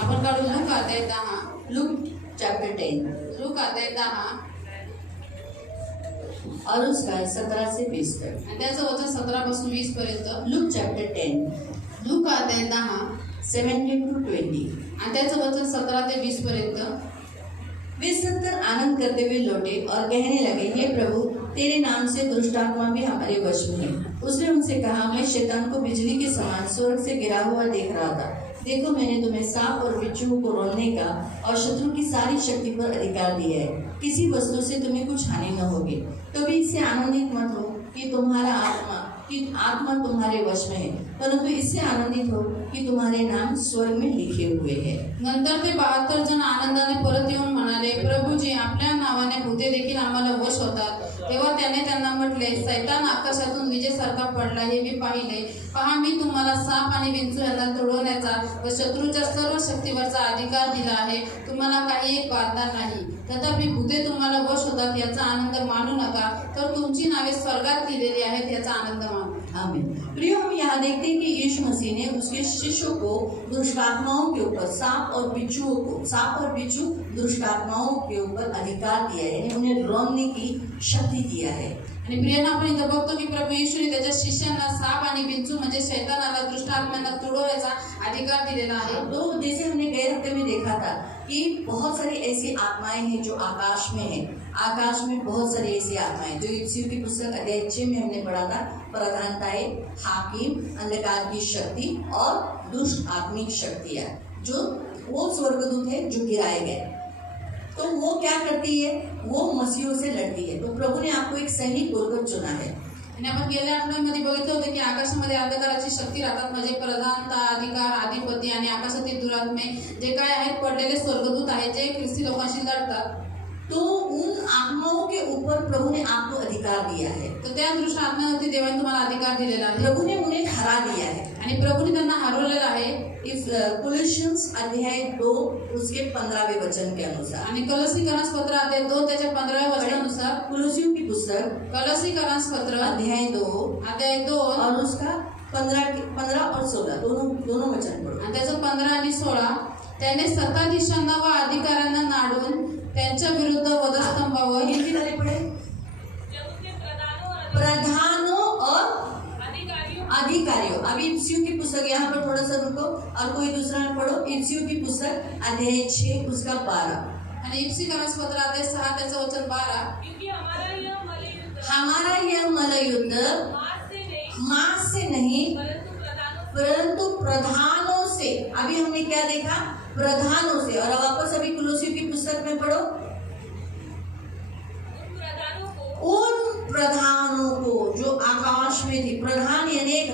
आपण काढू लूक अध्याय 10. लुक चैप्टर 10 लूक अध्याय 10 और उसका 17 से 20 तक. आणि त्याचं वचन 17 पासून 20 पर्यंत. लुक चैप्टर 10 लूक अध्याय 10 17 to 20. आणि त्याचं वचन 17 ते 20 पर्यंत. वे सत्तर आनंद करते हुए लौटे और कहने लगे, हे प्रभु, तेरे नाम से दुष्टात्मा भी हमारे वश में है. उसने उनसे कहा, मैं शैतान को बिजली के समान स्वर्ग से गिरा हुआ देख रहा था. देखो, मैंने तुम्हें सांप और बिच्छुओं को रोकने का और शत्रु की सारी शक्ति पर अधिकार दिया है. किसी वस्तु से तुम्हें कुछ हानि न होगी. तभी इससे आनंदित मत हो कि आत्मा तुम्हारे वश में है, परंतु इससे आनंदित हो कि तुम्हारे नाम स्वर्ग में लिखे हुए हैं. नंतर ते 72 जण आनंदाने परत येऊन म्हणाले, प्रभूजी, आपल्या नावाने भूते देखील आम्हाला वश होतात. तेव्हा त्याने त्यांना म्हटले, सैतान आकाशातून विजेसारखा पडला हे मी पाहिले. पहा, मी तुम्हाला साप आणि विंचू यांना तोडवण्याचा व शत्रूच्या सर्व शक्तीवरचा अधिकार दिला आहे. तुम्हाला काही एक बाधणार नाही. तथापि भूते तुम्हाला वश होतात याचा आनंद मानू नका, तर तुमची नावे स्वर्गात लिहिलेली आहेत याचा आनंद मानू. आमीन. प्रियो, हम यहाँ देखते हैं कि यीशु मसीह ने उसके शिष्यों को दुष्ट आत्माओं के ऊपर सांप और बिच्छू दुष्ट आत्माओं के ऊपर अधिकार दिया है, उन्हें रोकने की शक्ति दिया है. आणि प्रियांना आपण इथं बघतो की प्रभू येशूने त्याच्या शिष्यांना साप आणि विंचू म्हणजे शैतानाला दुष्ट आत्म्यांना तुडवण्याचा अधिकार दिलेला आहे. तो जैसे हमने गए हफ्ते में देखा था कि बहुत सारी ऐसी आत्माएं हैं जो आकाश में है. आकाश में बहुत सारी ऐसी आत्माएं जो इफ्सियों की पुस्तक अध्याय 6 में हमने पढ़ा था. प्रधानताएं, हाकिम, अंधकार की शक्ति और दुष्ट आत्मिक शक्तियां, जो वो स्वर्गदूत है जो गिराए गए. तो वो क्या करती है? वो मसीहों से लड़ती है. तो प्रभु ने आपको एक सैनिक बोलकर चुना है. आणि आपण गेल्या आठवड्यामध्ये बघितलं होतं की आकाशामध्ये अंधकाराची शक्ती राहतात, म्हणजे प्रधानता, अधिकार, अधिपती आणि आकाशातील दुरात्मे जे काय आहेत, पडलेले स्वर्गदूत आहेत जे ख्रिस्ती लोकांशी लढतात. तो उन आत्माओं के ऊपर प्रभु ने आपको अधिकार दिया है. तर त्या दुष्ट आत्म्यांवरती देवाने तुम्हाला अधिकार दिलेला आहे. प्रभु ने उन्हें हरा दिया है. आणि प्रभूने त्यांना हरवलेलं आहे. इस कोलोसियन्स अध्याय 2 उसके 15वें वचन के अनुसार. आणि कलोसीकरांस पत्र अध्याय 2 त्याच्या 15व्या वचनानुसार. कोलोसियों की पुस्तक कलोसीकरांस पत्र अध्याय 2 और उसका 15 और 16 दोनों वचन पढ़ो. आणि त्याचं 15 आणि 16. त्याने सत्ताधीशांना व अधिकाऱ्यांना नाडून त्यांच्या विरुद्ध वधस्तंभावर हिंदी वाले पढ़े. प्रधानों और अधिकारियों. अभी इफ्सियों की पुस्तक यहाँ पर थोड़ा सा रुको और कोई दूसरा पढ़ो. इफ्सियों की पुस्तक अध्याय 6 उसका 12. आणि इफ्सिकरांस पत्र अध्याय 6 त्याचं वचन 12. हमारा यह मल्लयुद्ध मांस से नहीं परंतु प्रधानों से. अभी हमने क्या देखा? प्रधानों से. और वापस अभी कुलोसियों की पुस्तक में पढ़ो. उन प्रधानों को जो आकाश में थी. प्रधान यानी एक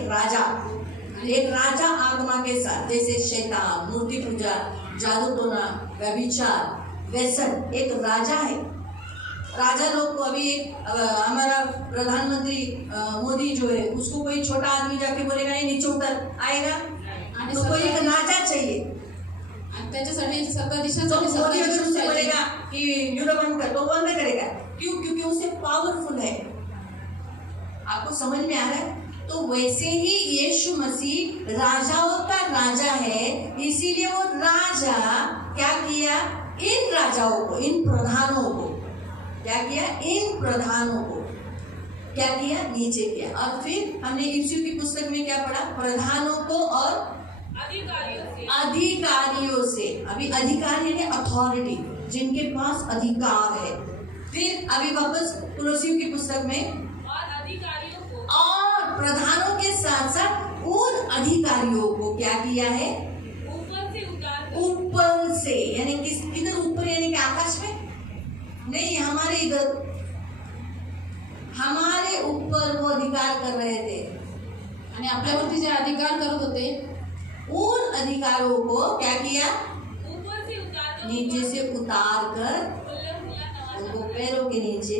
राजा आत्मा के साथ, जैसे शैतान, मूर्ति पूजा, जादू टोना, व्यभिचार, व्यसन. एक राजा है. राजा लोग को अभी एक हमारा प्रधानमंत्री मोदी जो है, उसको कोई छोटा आदमी जाके बोलेगा नहीं नीचे उतर आएगा. तो कोई एक राजा चाहिए. त्याच्यासाठी सत्ताधीशांचा मोदी अगर उससे बोलेगा कि यूरो बंद कर, तो बंद करेगा. क्यों? क्योंकि उसे पावरफुल है. आपको समझ में आ रहा है? तो वैसे ही यीशु मसीह राजाओं का राजा है. इसीलिए वो राजा क्या किया? इन राजाओं को, इन प्रधानों को क्या किया? इन प्रधानों को क्या किया? नीचे किया. और फिर हमने इफ्सियों की पुस्तक में क्या पढ़ा? प्रधानों को और अधिकारियों से. अभी अधिकार यानी अथॉरिटी, जिनके पास अधिकार है. फिर अभी वापस कुलोसियों की पुस्तक में और प्रधानों के साथ साथ उन अधिकारियों को क्या किया है? ऊपर से. यानी किधर ऊपर? यानी कि आकाश में नहीं, हमारे इधर, हमारे ऊपर वो अधिकार कर रहे थे. आणि आपल्यावरती जे अधिकार करत होते, उन अधिकारों को क्या किया? नीचे से उतार कर उनको पैरों के नीचे,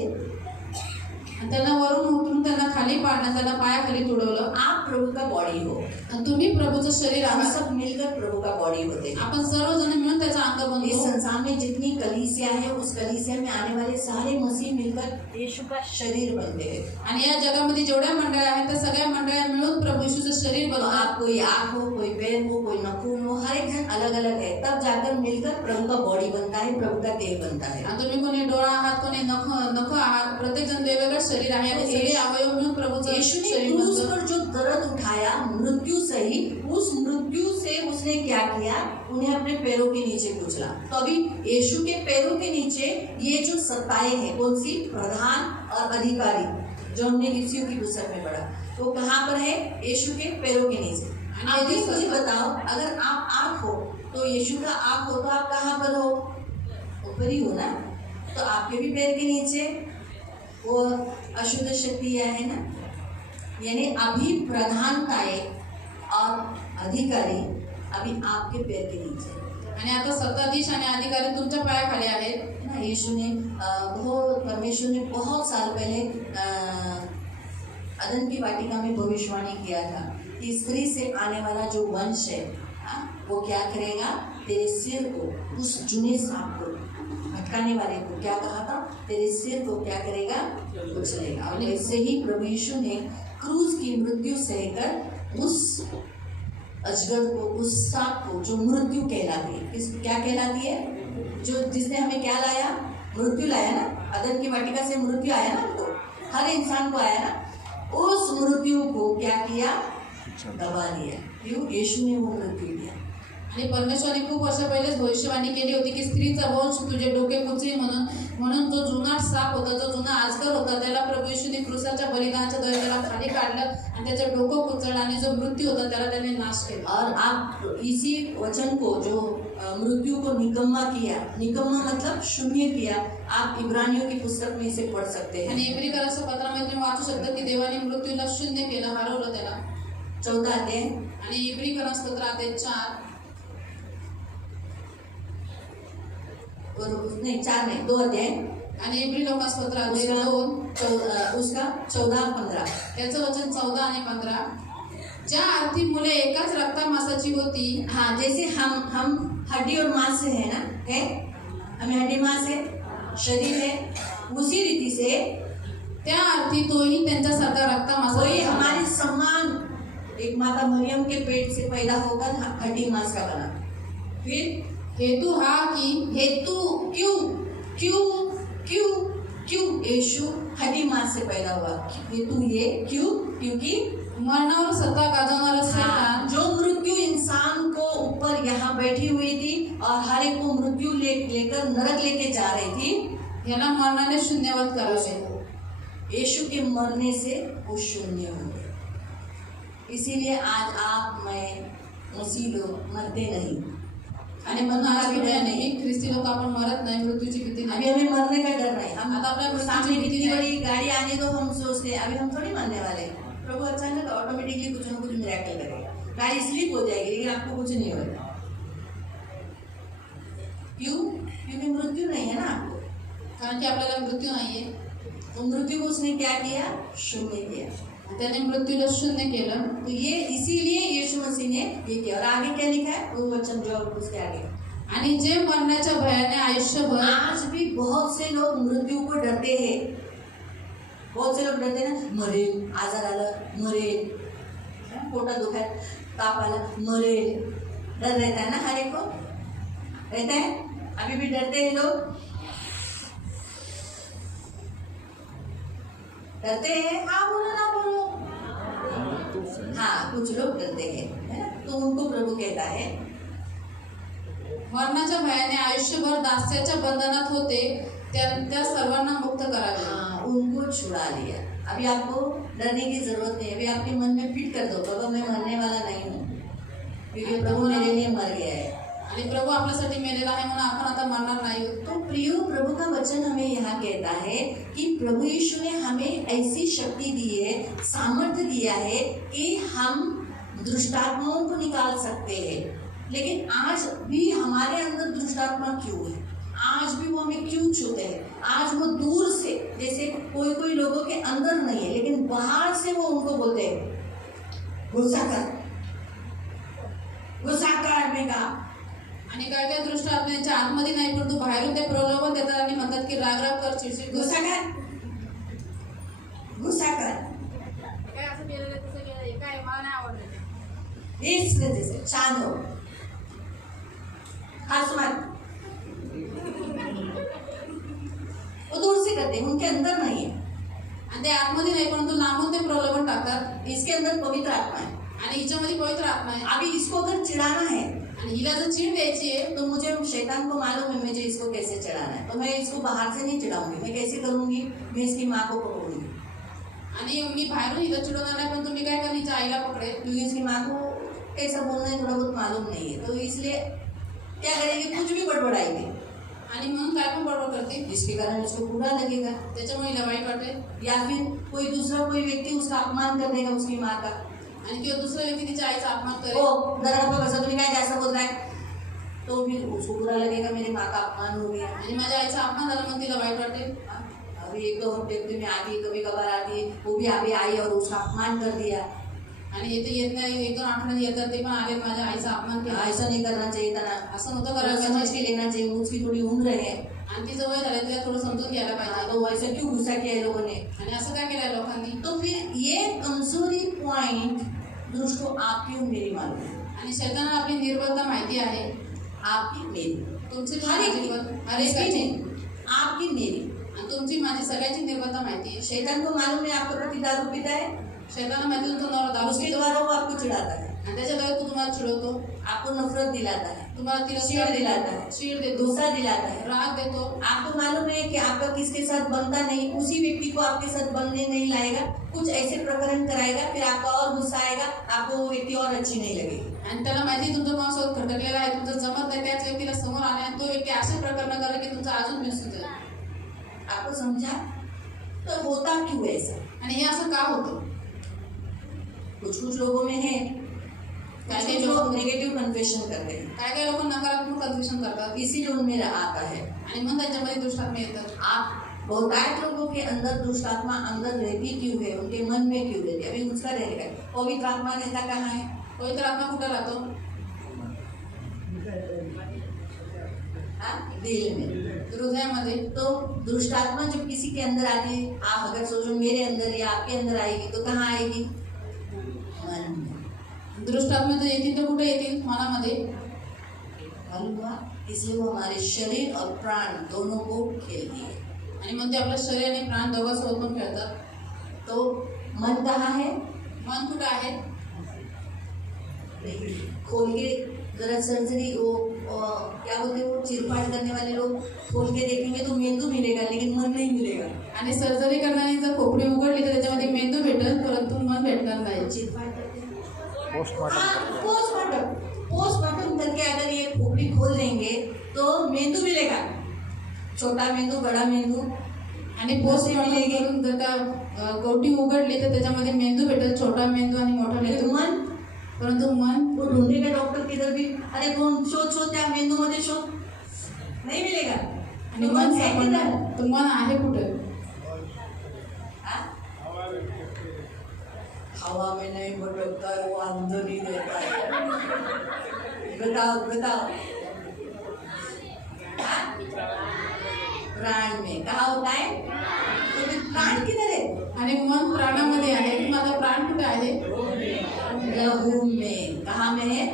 त्यांना वरून उतरून त्यांना खाली पाडणं, त्यांना पायाखाली तुडवलं. आप प्रभु का बॉडी हो. आणि तुम्ही प्रभूचं शरीर हम आहात. सब मिलकर प्रभु का बॉडी होते. आपण सर्वजण मिळून त्याचा शरीराचा अंग इस बनतो. संसार में जितनी कलीसिया है उस कलीसिया में आने वाले सारे मसीह मिलकर यीशु का शरीर बनते हैं। आणि या जगामध्ये जेवढ्या मंडळ्या आहेत त्या सगळ्या मंडळ्या मिळून प्रभू येशूचं शरीर तो बनवतात. आप कोई आँख हो, कोई पैर हो, कोई नखून हो, हर एक जन अलग अलग है, तब जाकर मिलकर प्रभु का बॉडी बनता है, प्रभु का देह बनता है। आणि तुम्ही कोणी डोळा आहात, कोणी नख आहात, प्रत्येक जण वेगवेगळं शरीर आहे आणि सगळे अवयव मिळून प्रभूचं यीशु ने शरीर क्रूस बनतं. पर जो दर्द उठाया मृत्यु सही, उस मृत्यु से उसने क्या किया, उन्हें अपने पैरों के नीचे कुचला। तो अभी यीशु के पैरों के नीचे ये जो सत्ताएं हैं, कौन सी, प्रधान और अधिकारी, जो हमने इफ्सियों की पुस्तक में पढ़ा, वो कहाँ पर है, यीशु के पैरों के नीचे। अभी मुझे बताओ, अगर आप आँख हो तो यीशु का आँख हो तो आप कहाँ पर हो, ऊपर ही हो ना, तो आपके भी पैर के नीचे वो अशुद्ध शक्तियाँ है ना, यानी अभी प्रधानताएं और अधिकारी अभी आपके पैर के नीचे। आणि आता सत्ताधीश आणि अधिकारी तुमच्या पायाखाली आहेत. ना यीशु ने परमेश्वर ने बहुत साल पहले अदन की वाटिका में भविष्यवाणी किया था कि स्त्री से आने वाला जो वंश है, वो क्या करेगा, तेरे सिर को, उस जुने सांप को, भटकाने वाले को क्या कहा था, तेरे सिर को क्या करेगा, कुचलेगा। और वैसे ही प्रभु यीशु ने क्रूस की मृत्यु सहकर उस अजगर को, उस सांप को, जो मृत्यु कहलाती है, क्या कहलाती है, जो जिसने हमें क्या लाया, मृत्यु लाया ना, अदन की वाटिका से मृत्यु आया ना, हमको हर इंसान को आया ना, उस मृत्यु को क्या किया, दबा दिया। क्यों, यीशु ने वो मृत्यु दिया। आणि परमेश्वराने खूप वर्ष पहिलेच भविष्यवाणी केली होती की स्त्रीचा वंश तुझे डोके कुचली म्हणून जो जुना साप होता, जो जुना आजगर होता, त्याला प्रभू येशूने क्रूसाच्या बलिदानाच्या द्वारे त्याला खाली काढलं आणि त्याचं डोकं कुचललं आणि जो मृत्यू होता त्याला त्याने नाश केला. और आप इसी वचन को, जो मृत्यु को निकम्मा किया, निकम्मा मतलब शून्य किया, आप इब्रानियों की पुस्तक में इसे पढ़ सकते हैं। आणि इब्रिकराच्या पत्रामध्ये तुम्ही वाचू शकता की देवाने मृत्यूला शून्य केलं, हरवलं त्याला. 14 अध्याय आणि इब्रिकरास पत्र अध्याय 4 और नहीं 4 नहीं 2 अध्याय आणि इब्री लोकास पत्र अध्याय 2 उसका 14-15 त्याचं वचन 14 आणि 15. ज्या अर्थी मुले एकाच रक्तामासाची होती. हाँ, जैसे हम हड्डी और मांस से है ना, है, हमें हड्डी मांस है, शरीर है, उसी रीति से त्या अर्थी तोही त्यांच्यासारखा रक्तामासा वही हमारे समान एक माता मरियम के पेट से पैदा होकर हड्डी मांस का बना। फिर हेतू हा की हेतु क्यों क्यों क्यों क्यों यीशु हड्डी मांस से पैदा हुआ, हेतु ये क्यों, क्योंकि मरणावर सत्ता गाजवणारा हाँ, सैतान, जो मृत्यु इंसान को ऊपर यहाँ बैठी हुई थी और हर एक को मृत्यु लेकर नरक लेके जा रही थी, याला मरणाने शून्यवत करावे. यीशु के मरने से वो शून्य हो गए। इसीलिए आज आप, मैं, मसीह लोग मरते नहीं। आणि म्हणून आज नाही, ख्रिस्ती लोक आपण मरत नाही, मृत्यूची भीती अभी नाही. हमें मरने का डर नहीं, हम आता आपल्या सामने मृत्यूची भीती इतनी नाही. बड़ी गाड़ी आने दो, हम सोचते हैं अभी हम थोड़ी मरने वाले हैं। प्रभु अचानक ऑटोमेटिकली कुछ ना कुछ मिरेकल करेगा, गाड़ी स्लिप हो जाएगी लेकिन आपको कुछ नहीं होगा। क्यों, क्योंकि मृत्यु नहीं है ना आपको, कारण की आपल्याला मृत्यू नाहीये. तो मृत्यु को उसने क्या किया, शून्य किया। त्याने मृत्यूला शून्य केलं. तो ये इसीलिए यीशु मसीह ने ये किया। और आगे क्या लिखा है, वो वचन जो उसके आगे, आणि जे मरण्याच्या भयाने आयुष्यभर, आज भी बहुत से लोग मृत्यू को डरते हैं, बहुत से लोग डरते हैं ना, मरेल, आजार आलं मरेल, पोटात दुखायत, ताप आला मरेल, डर रहता है ना हर एक को, रहता है, अभी भी डरते हैं लोग, डरते हैं, हाँ बोलो ना बोलो, हाँ कुछ लोग डरते हैं, है ना, तो उनको प्रभु कहता है मरणाच्या भयाने आयुष्यभर दास्याच्या बंधनात होते त्या सर्वांना मुक्त करावे. हाँ, उनको छुड़ा लिया। अभी आपको डरने की जरूरत नहीं, अभी आपके मन में फिट कर दो, बाबा मैं मरने वाला नहीं हूँ, क्योंकि प्रभु मेरे लिए मर गया है आणि प्रभु आपल्यासाठी मेलेला आहे म्हणून आपण आता मरणार नाही. तो प्रियो, प्रभु का वचन हमें यहाँ कहता है कि प्रभु यीशु ने हमें ऐसी शक्ति दी है, सामर्थ्य दिया है कि हम दुष्टात्माओं को निकाल सकते हैं। लेकिन आज भी हमारे अंदर दुष्टात्मा क्यों है, आज भी वो हमें क्यों छूते हैं, आज वो दूर से, जैसे कोई लोगों के अंदर नहीं है लेकिन बाहर से वो उनको बोलते हैं गुस्सा कर में का, आणि काय काय दृष्ट आपल्या आतमध्ये नाही परंतु बाहेरून ते प्रलोभन देतात आणि म्हणतात की राग राग कर, चिडचिड कर. गुस्सा कर, गुस्सा कर. काय असं केलेलं तसं केलं काय मला नाही आवडलं. इस वजह से शांत हो, हंस मत. वो दूर से करते हैं, उनके अंदर नहीं है. आणि ते आतमध्ये नाही परंतु लांबून ते प्रलोभन टाकतात. इसके अंदर पवित्र आत्मा है. आणि हिच्यामध्ये पवित्र आत्मा आहे. अभी इसको अगर चिढ़ाना है आणि हिला जर चीड द्यायची आहे तो मुझे शैतान को मालूम है मुझे इसको कैसे चढ़ाना है. तो मैं इसको बाहर से नहीं चिढ़ाऊंगी. मैं कैसे करूंगी? मैं इसकी माँ को पकड़ूंगी, आणि मी बाहेरून हिला चिडवणार नाही पण तुम्ही काय करणार, हिच्या आईला पकडेल. क्योंकि इसकी माँ को कैसा बोलना है थोड़ा बहुत मालूम नहीं है. तो इसलिए क्या करेगी? कुछ भी बड़बड़ाएगी, आणि म्हणून काय पण बडबड करते. जिसके कारण उसको बुरा लगेगा. त्याच्यामुळे हिला वाईट वाटेल. या फिर कोई दूसरा कोई व्यक्ति उसका अपमान कर देगा उसकी माँ का. आणि किंवा दुसरा व्यक्ती तिच्या आईचा अपमान ओ करेल. जरा बघा कसं तुम्ही काय जास्त बोल रहा है, तो फिर उसको बुरा लगेगा मेरी माँ का अपमान हो गया. आणि माझ्या आईचा अपमान झाला मग तिला वाईट वाटेल. अभी एक दो हफ्ते में आती है, कभी कभार आती है, वो भी अभी आई और उसका अपमान कर दिया. आणि येते येत नाही, एक दोन आठवड्यात येतात ते पण आले माझ्या आईचा अपमान केला. ऐसा नहीं करना चाहिए था ना. असं नव्हतं समझ करायला के लेना चाहिए. उसकी थोड़ी उम्र है, आणि तिचं वय झालं तिला थोडं समजून घ्यायला पाहिजे. तो वैसे क्यों गुस्सा किया है लोगों ने. आणि असं काय केलंय लोकांनी. तो फिर ये कमजोरी पॉइंट दोस्तों आपकी और मेरी मालूम है. आणि शैतानाला आपली निर्बलता माहिती आहे. आपकी मेरी, तुमची हर एक हर एकाची. आपकी मेरी. आणि तुमची माझी सगळ्यांची निर्बलता माहिती आहे. शैतान को मालूम है आपका पति दारू पीता है, शैतानाला माहिती तुमचा नवरा दारू उसके पितो द्वारा वो आपको चिढ़ाता है, आणि त्याच्याद्वारे तो तुम्हाला चिडवतो, आपको नफरत दिलाता है, तुम्हाला चीड़ तिरस्कार दिलाता है, चीड देतो, गुस्सा दिलाता है. राग देतो. आपको मालूम है कि आपका किसके साथ बनता नहीं, उसी व्यक्ति को आपके साथ बनने नहीं लाएगा. कुछ ऐसे प्रकरण कराएगा, फिर आपका और गुस्सा आएगा, आपको वो व्यक्ति और अच्छी नहीं लगेगी. आणि त्याला माहिती तुमचं माणसोबत खटकलेला आहे, तुमचं जमत नाही, त्याच व्यक्तीला समोर आले आणि तो व्यक्ती असे प्रकरण करेल की तुमचं अजून बिनसून जाईल. आपको समझा? तो होता क्यों ऐसा? आणि हे असं का होतं. कुछ कुछ लोगों में है, काय कुछ काय लोग लोक नेगेटिव कन्फेशन करते हैं, काय काय लोक नकारात्मक कन्फ्युजन करतात इसीलिए उनमें आता है. आणि मग त्यांच्यामध्ये दुष्टात्मा येतात. आप बहुतायत लोगों के अंदर दुष्टात्मा अंदर रहती क्यों है, उनके मन में क्यों रहती है? अभी उसका रहेगा. पवित्र आत्मा रहता कहाँ है? पवित्र आत्मा कुठं राहतो. दिल में. हृदयामध्ये. तो दुष्टात्मा जब किसी के अंदर आती है, आप अगर सोचो मेरे अंदर या आपके अंदर आएगी तो कहाँ आएगी? मन में. दुष्टात्मा जर येतील तर कुठे येतील. मनामध्ये. मालूम हुआ? इसलिए वो हमारे शरीर और प्राण दोनों को खेलती है. आणि मग ते आपलं शरीर आणि प्राण दोघांसोबत पण खेळतात. तो मन कहाँ है? मन कुठं आहे. खोल के जरा सर्जरी वो क्या बोलते हैं वो चीरफाड़ करने वाले लोग खोल के देखेंगे तो मेंदू मिलेगा लेकिन मन नहीं मिलेगा. आणि सर्जरी करणारी जर खोपडी उघडली तर त्याच्यामध्ये मेंदू भेटेल परंतु मन भेटणार नाही. चीरफाड़ करते हैं. पोस्टमार्टम. पोस्टमार्टम करके अगर ये खोपड़ी खोल देंगे तो मेंदू मिलेगा. छोटा मेंदू, बड़ा मेंदू. आणि पोस्टमॉर्टम करून जर का कवटी उघडली तर त्याच्यामध्ये मेंदू भेटेल, छोटा मेंदू आणि मोठा लेकिन मेंदू. मन परंतु मन वो ढूंढेगा डॉक्टर किधर भी. अरे कौन शोध त्या मेंदू मध्ये शोध, नहीं मिलेगा. आणि तो मन है किधर? सापडणार तर मन आहे कुठं. हाँ? हवा में नहीं भटकता है, वो अंदर ही रहता है. बताओ बताओ. हाँ? प्राण में कहा होता है. तो फिर प्राण किधर है? आणि मन प्राणामध्ये आहे. की माझा प्राण कुठे आहे. लहू में. कहाँ में है?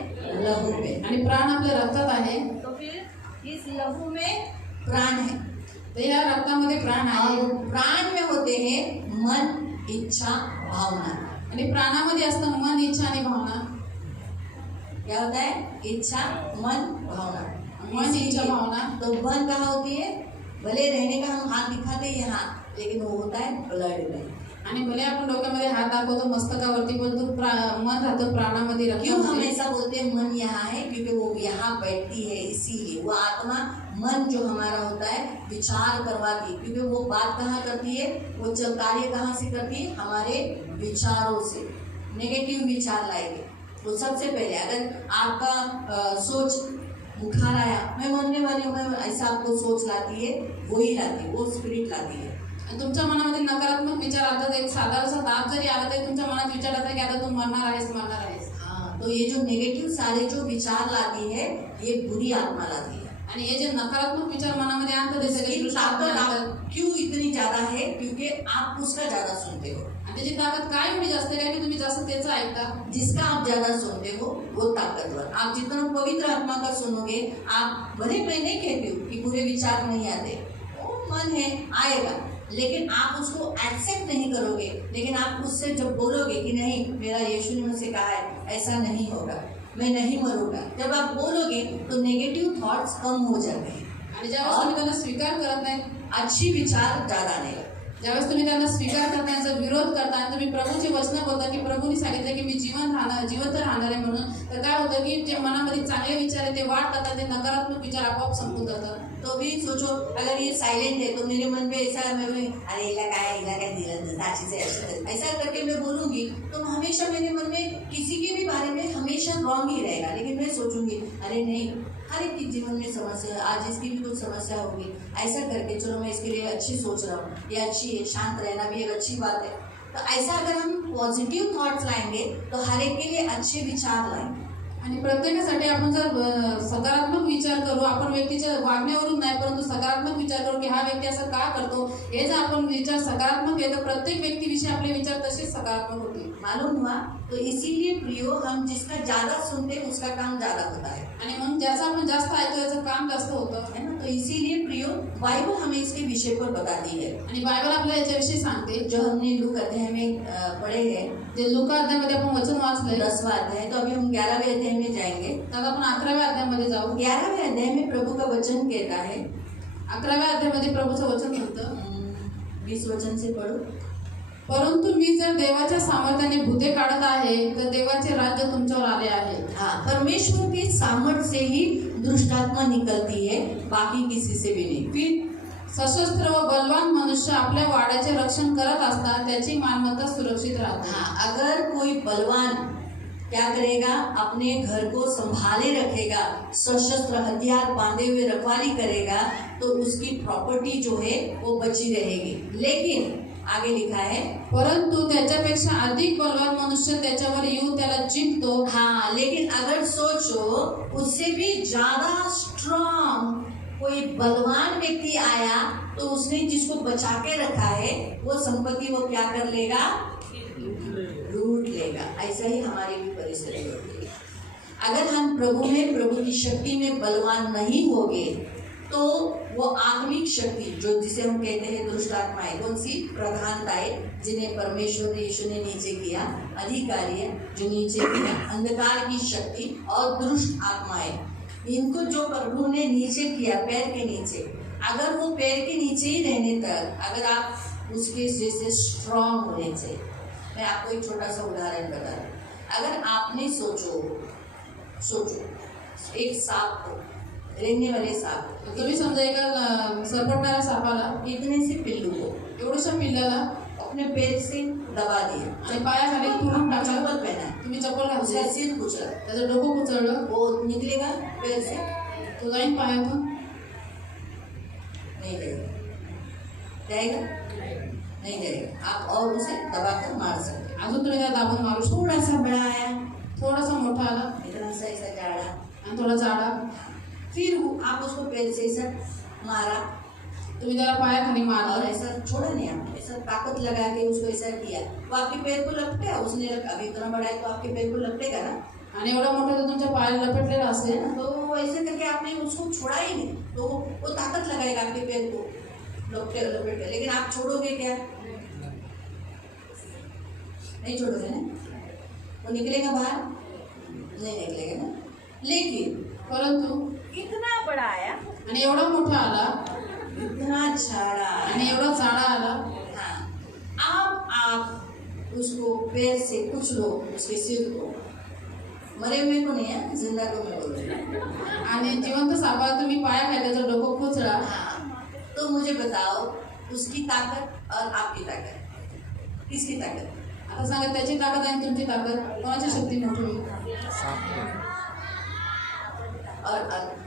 लहू में. आणि प्राण आपल्या रक्तात आहे. तो फिर इस लहू में प्राण है. तर या रक्तामध्ये प्राण आहे. और प्राण में होते हैं मन, इच्छा, भावना. आणि प्राणामध्ये असतं मन, इच्छा आणि भावना. क्या होता है? इच्छा, मन, भावना. मन, इच्छा, भावना. तो मन कहाँ होती है? भले रहने का हम हाथ दिखाते हैं यहाँ, लेकिन वो होता है ब्लड में. आणि भले आपण डोक्यामध्ये हात दाखवतो मस्तकावरती बोलतो मन राहतं प्राणामध्ये. क्यों हम रक्तामध्ये. ऐसा बोलते हैं मन यहाँ है? क्योंकि वो यहाँ बैठती है, इसीलिए वो आत्मा मन जो हमारा होता है विचार करवाती है. क्योंकि वो बात कहाँ करती है, वो चल कार्य कहाँ से करती है? हमारे विचारों से. नेगेटिव विचार लाएंगे वो सबसे पहले. अगर आपका सोच बुखार आया, मैं मरने वाली हूँ, मैं ऐसा आपको सोच लाती है, वही लाती है, वो स्पिरिट लाती है. आणि तुमच्या मनामध्ये नकारात्मक विचार आतात. एक साधारणसा ताप जरी आला तरी तुमच्या मनात विचार येतात की आता तू मरणार आहेस, मरणार आहेस. हाँ, तो ये जो नेगेटिव सारे जो विचार लाती है ये बुरी आत्मा लाती है। आणि हे जे नकारात्मक विचार मनामध्ये आणतात ते सगळे इसकी दुष्ट आत्मा ताकत आणतात. आप क्यों इतनी ज्यादा है? क्योंकि आप उसका ज्यादा सुनते हो। आणि त्याची ताकद काय एवढी जास्त आहे की तुम्ही जास्त त्याचं ऐकता. जिसका आप ज्यादा सुनते हो वो ताकतवर। आप जितना पवित्र आत्मा का सुनोगे, आप भले मैं नहीं कहती हूँ कि बुरे विचार नहीं आते, वो मन है आएगा, लेकिन आप उसको एक्सेप्ट नहीं करोगे। लेकिन आप उससे जब बोलोगे कि नहीं, मेरा यीशु ने मुझसे कहा है ऐसा नहीं होगा, मैं नहीं मरूंगा, जब आप बोलोगे तो नेगेटिव थॉट्स कम हो जाते हैं आणि ज्यावेळेस तुम्ही त्यांना स्वीकार करत नाही, अच्छी विचार ज्यादा आने लगते हैं। ज्यावेळेस तुम्ही त्यांना स्वीकार करता, त्यांचा विरोध करता आणि तुम्ही प्रभूची वचनं बोलता की प्रभूने सांगितलं की मी जिवंत राहणार आहे म्हणून, तर काय होतं की जे मनामध्ये चांगले विचार आहे ते वाढतात आणि ते नकारात्मक विचार आपोआप संपून जातात. तो भी सोचो, अगर ये साइलेंट है तो मेरे मन में ऐसा मैं अरे इला काय दिलं साची से ऐसा करके मैं बोलूंगी तो हमेशा मेरे मन में किसी के भी बारे में हमेशा रॉन्ग ही रहेगा। लेकिन मैं सोचूंगी अरे नहीं, हर एक के जीवन में समस्या, आज इसकी भी कुछ समस्या होगी, ऐसा करके चलो मैं इसके लिए अच्छी सोच रहा हूँ, ये अच्छी है, शांत रहना भी एक अच्छी बात है। तो ऐसा अगर हम पॉजिटिव थॉट्स लाएंगे तो हर एक के लिए अच्छे विचार लाएंगे। आणि प्रत्येकासाठी आपण जर सकारात्मक विचार करू, आपण व्यक्तीच्या वागण्यावरून नाही परंतु सकारात्मक विचार करू की हा व्यक्ती असं का करतो, हे जर आपण विचार सकारात्मक आहे तर प्रत्येक व्यक्तीविषयी आपले विचार तसेच सकारात्मक होतील. मालूम हुआ? तो इसीलिए प्रियो, हम जिसका ज्यादा सुनते हैं उसका काम ज्यादा होता है आणि म्हणून ज्याचं आपण जास्त ऐकतो त्याचं काम जास्त होतं है ना। तो इसीलिए प्रियो, बाइबल हमें इसके विषय पर बताती है। आणि बायबल आपल्याला याच्याविषयी सांगते. जो हमने लूका अध्याय में पढ़े हैं, जे लूका अध्यायामध्ये आपण वचन वाचलंय, 10वां अध्याय, तो अभी हम 11वें अध्याय में जाएंगे। तर आपण 11व्या अध्यायामध्ये जाऊ. 11वें अध्याय में प्रभु का वचन कहता है, 11व्या अध्यायामध्ये प्रभूचं वचन म्हणतं, 20 वचन से पढ़ो। परंतु मी जर देवाच्या सामर्थ्याने भूते काढत आहे तर देवाचे राज्य तुमच्यावर आले आहे. हाँ, परमेश्वर के सामर्थ्य से ही दुष्टात्मा निकलती है, बाकी किसी से भी नहीं। फिर सशस्त्र व बलवान मनुष्य आपल्या वाड्याचे रक्षण करत असता त्याची मालमत्ता सुरक्षित राहते. हाँ, अगर कोई बलवान क्या करेगा, अपने घर को संभाले रखेगा, सशस्त्र हथियार बांधे हुए रखवाली करेगा, तो उसकी प्रॉपर्टी जो है वो बची रहेगी। लेकिन आगे लिखा है, परंतु त्याच्यापेक्षा अधिक बलवान मनुष्य त्याच्यावर येऊन त्याला जिंकतो. हाँ, लेकिन अगर सोचो उससे भी ज्यादा स्ट्रांग कोई बलवान व्यक्ति आया तो उसने जिसको बचा के रखा है वो संपत्ति वो क्या कर लेगा, लूट लेगा। ऐसा ही हमारी भी परिस्थिति होती है। अगर हम प्रभु में, प्रभु की शक्ति में बलवान नहीं होंगे तो वो आत्मिक शक्ति जो जिसे हम कहते हैं दुष्ट आत्माएं, कौन सी प्रधानताएं जिन्हें परमेश्वर ने, यीशु ने नीचे किया, अधिकारी है जो नीचे किया, अंधकार की शक्ति और दुष्ट आत्माएं, इनको जो प्रभु ने नीचे किया पैर के नीचे, अगर वो पैर के नीचे ही रहने तक अगर आप उसके जैसे स्ट्रांग होने चाहिए। मैं आपको एक छोटा सा उदाहरण बता रही हूँ। अगर आपने सोचो एक सांप को, रेंगने वाले सांप, तुम्ही समजा एका सरपटणाऱ्या सापाला, इतने से पिल्लू को एवढ्याशा पिल्लाला अपने पैर से दबा दिया, आणि पायाखाली तुडून टाकलं, चप्पल पहना है, तुम्ही चप्पल उसका घातली, सिर कुचला, त्याचं डोकं कुचळलं, वो निकलेगा पैर से? तो जाईन पायातून? नहीं जाएगा, नहीं जाएगा। आप और उसे दबाकर मार सकते हैं। अजून तुम्ही त्याला दाबून मारू शकता. थोड़ा सा बड़ा आया, थोडासा मोठा आला इतना सा ऐसा जाड़ा, आणि थोडा जाडा, फिर आप उसको पैर से ऐसा मारा तुम्ही त्याला पायाखाली और मारला ऐसा छोड़ा नहीं, आपने ऐसा ताकत लगा के उसको ऐसा किया, वो आपके पैर को लपटेगा। उसने अभी इतना बड़ा है तो आपके पैर को लपटेगा ना, आणि एवढा मोठा जर तुमच्या पायाला लपेटलेला असेल तो ऐसे करके आपने उसको छोड़ा ही नहीं, तो वो ताकत लगाएगा आपके पैर को लपेट कर। लेकिन आप छोड़ोगे क्या? नहीं छोड़ोगे ना, वो निकलेगा बाहर? नहीं निकलेगा ना। लेकिन परंतु इतना बड़ा आया, आणि एवढा मोठा आला इतना झाड़ा आणि एवढा जाडा आला, हाँ, अब आप उसको पैर से कुछ लो, उसके सिर को, मरे हुए को नहीं है, जिंदा को मैं बोल रही हूँ। आणि जिवंत सापाला तुम्ही पायाखाली त्याचं डोकं कुचळा. हाँ, तो मुझे बताओ उसकी ताकत और आपकी ताकत, किसकी ताकत? आता सांगा त्याची ताकद आणि तुमची ताकद कोणाची शक्ती मोठी होईल? और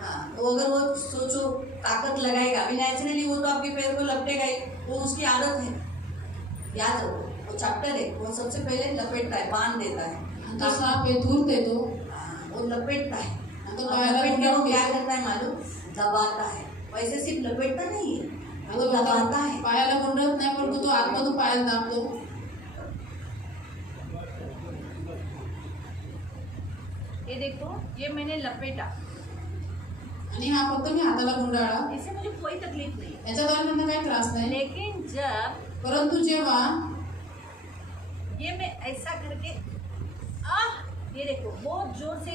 हाँ, तो अगर वो सोचो ताकत लगाएगा, अभी नेचुरली वो तो आपके पैर को लपटेगा ही, वो उसकी आदत है, याद रखो, वो चैप्टर है, वो सबसे पहले लपेटता है, बांध देता है। तो सांप है धूर्त है तो वो लपेटता है। तो और पायाला लपेट के वो गुंडाळून क्या घेतो. करता है मालूम? दबाता है। वैसे सिर्फ लपेटता नहीं है, वो तो दबाता है। पायाला गुंडाळत नाही पण तो आतमधून पायाला दाबतो. ये देखो, ये मैंने लपेटा, आणि हा फक्त मी हाताला गुंडाळा. इससे मुझे कोई तकलीफ नहीं है। याच्याद्वारे त्यांना काही त्रास नाही. लेकिन जब परंतु जेव्हा ये मैं ऐसा करके ये देखो बहुत जोर से,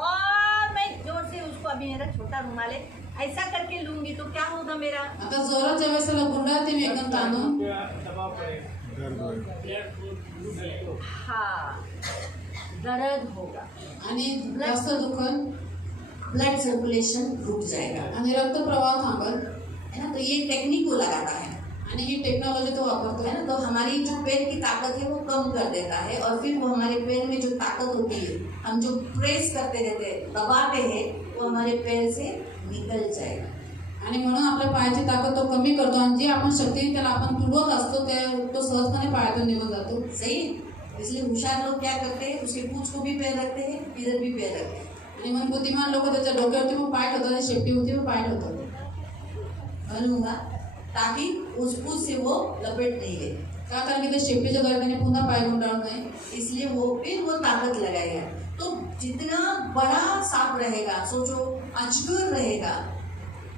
और मैं जोर से उसको, अभी मेरा छोटा रुमाल है, ऐसा करके लूंगी तो क्या होगा मेरा? आता जोरात ज्यावेळेस त्याला गुंडाळते मी एकदम ताणून, हाँ, दर्द होगा। आणि जास्त दुखल ब्लड सर्कुलेशन रुक जाएगा, आणि रक्तप्रवाह थांबल. है ना। तो ये टेक्निक वो लगाता है, आणि ही टेक्नॉलॉजी तो वापरतो. है ना। तो हमारी जो पैर की ताकत है वो कम कर देता है, और फिर वो हमारे पैर में जो ताकत होती है, हम जो प्रेस करते रहते हैं, दबाते हैं, वो हमारे पैर से निकल जाएगा। आणि म्हणून आपल्या पायाची ताकद तो कमी करतो आणि जी आपण शक्ती त्याला आपण तुडवत असतो ते तो सहजपणे पायातून निघून जातो. सही। इसलिए होशियार लोग क्या करते हैं, उसके पूंछ को भी पैर रखते हैं, इधर भी पैर रखते हैं। आणि मग बुद्धिमान लोक त्याच्या डोक्यावरती पण पाय ठेवतात आणि शेपटीवरती पण पाय ठेवतात. बनूंगा ताकि उस पूंछ से वो लपेट नहीं ले। का कारण की त्या शेपटीच्या द्वारे त्याने पुन्हा पाय गुंडाळू नये. इसलिए वो फिर वो ताकत लगाएगा। तो जितना बड़ा सांप रहेगा, सोचो अजगर रहेगा,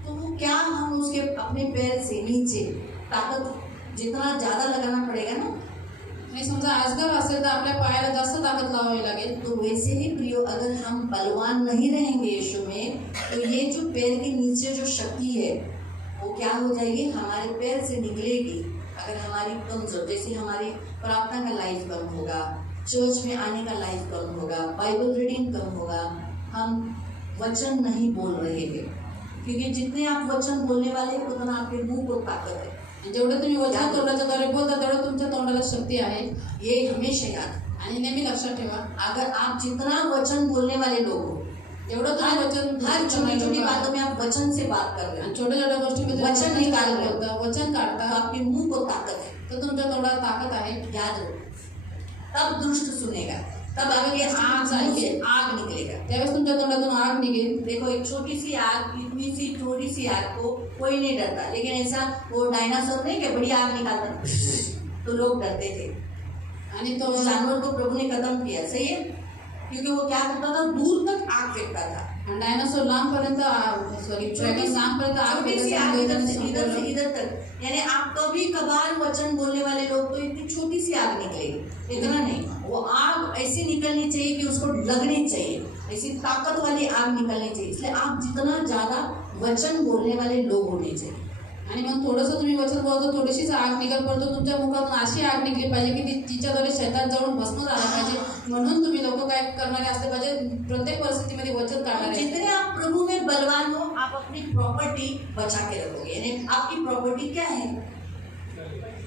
तो वो क्या हम उसके अपने पैर से नीचे ताकत जितना ज़्यादा लगाना पड़ेगा ना। आणि समजा अजगर असेल तर आपल्या पायाला जास्त ताकद लावावी लागेल. तो वैसे ही प्रियो, अगर हम बलवान नहीं रहेंगे यीशु में, तो ये जो पैर के नीचे जो शक्ति है वो क्या हो जाएगी, हमारे पैर से निकलेगी। अगर हमारी कमजोर, जैसे हमारी प्रार्थना का लाइफ कम होगा, चर्च में आने का लाइफ कम होगा, बाइबल रीडिंग कम होगा, हम वचन नहीं बोल रहे हैं, क्योंकि जितने आप वचन बोलने वाले हैं उतना आपके मुंह को ताकत है। जेवढं तुम्ही वचन तोंडाच्या द्वारे बोलता तेवढं तुमच्या तोंडाला शक्ती आहे. ये हमेशा याद। आणि नेहमी लक्षात ठेवा, अगर आप जितना वचन बोलने वाले लोग हो, जेवढं तुम्ही वचन हर छोटी छोटी बातों में आप वचन से बात कर रहे आणि हैं, छोट्या छोट्या गोष्टीमध्ये वचन निकाल रहे हो, बोलता, वचन तो काढता, आपके मुंह को ताकत है। तर तुमच्या तोंडाला ताकद आहे. याद रखो, तब दुष्ट सुनेगा, तब आपके आग से आग निकलेगा। त्यावेळेस तुमच्या तोंडातून आग निघेल. देखो, एक छोटी सी आग, इतनी सी छोटी सी आग को कोई नहीं डरता, लेकिन ऐसा वो डायनासोर नहीं कि बड़ी आग निकालता, तो लोग डरते थे। आणि तो तो जानवर को प्रभु ने खत्म किया, सही है, क्योंकि वो क्या करता था, दूर तक आग फेंकता था। डायनासोर लांबपर्यंत सॉरी लांबपर्यंत आग छोटी सी फेकायचा आग आणि इधर तो से इधर से संपवलं. इधर तक, यानी आप कभी कभार वचन बोलने वाले लोग तो इतनी छोटी सी आग निकलेगी, इतना नहीं। वो आग ऐसी निकलनी चाहिए कि उसको लगनी चाहिए, ऐसी ताकत वाली आग निकलनी चाहिए। इसलिए आप जितना ज्यादा वचन बोलने वाले लोग होने चाहिए। आणि मग थोडंसं तुम्ही वचन बोलतो, थोडीशीच आग निघेल, परंतु तुमच्या मुखातून अशी आग निघली पाहिजे की तिच्याद्वारे शैतान जवळून भस्म झाला पाहिजे. म्हणून तुम्ही लोक काय करणारे असले पाहिजे, प्रत्येक परिस्थितीमध्ये वचन काढणारे. जितने आप प्रभु में बलवान हो, आप अपनी प्रॉपर्टी बचा के रखोगे। यानी आपकी प्रॉपर्टी क्या है,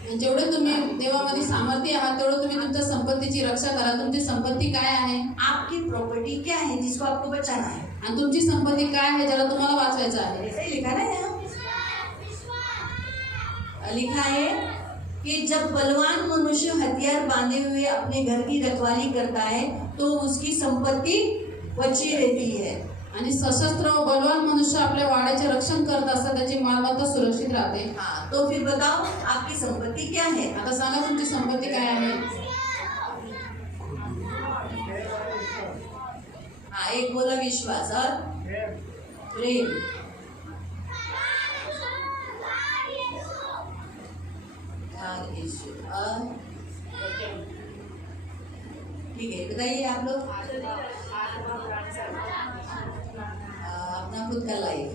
जेवढे तुम्ही देवामध्ये सामर्थ्य आहात तेवढं तुम्ही तुमच्या संपत्तीची रक्षा करा. तुमची संपत्ती काय आहे आपकी प्रॉपर्टी क्या है जिसको आपको बचाना है। आणि तुमची संपत्ती काय आहे ज्याला तुम्हाला वाचवायचं आहे. ऐसा ही लिखा ना यहाँ, लिखा है कि जब बलवान मनुष्य हथियार बांधे हुए अपने घर की रखवाली करता है तो उसकी संपत्ती बची रहती है। आणि सशस्त्र व बलवान मनुष्य आपल्या वाड्याचे रक्षण करत असतात, त्याची मालमत्ता सुरक्षित राहते. हाँ, तो फिर बताओ आपकी संपत्ति क्या है। आता सांगा तुमची संपत्ती काय आहे. हाँ, एक बोला विश्वास और प्रेम। और ठीक है, बताइए आप लोग अपना खुद का लाइफ,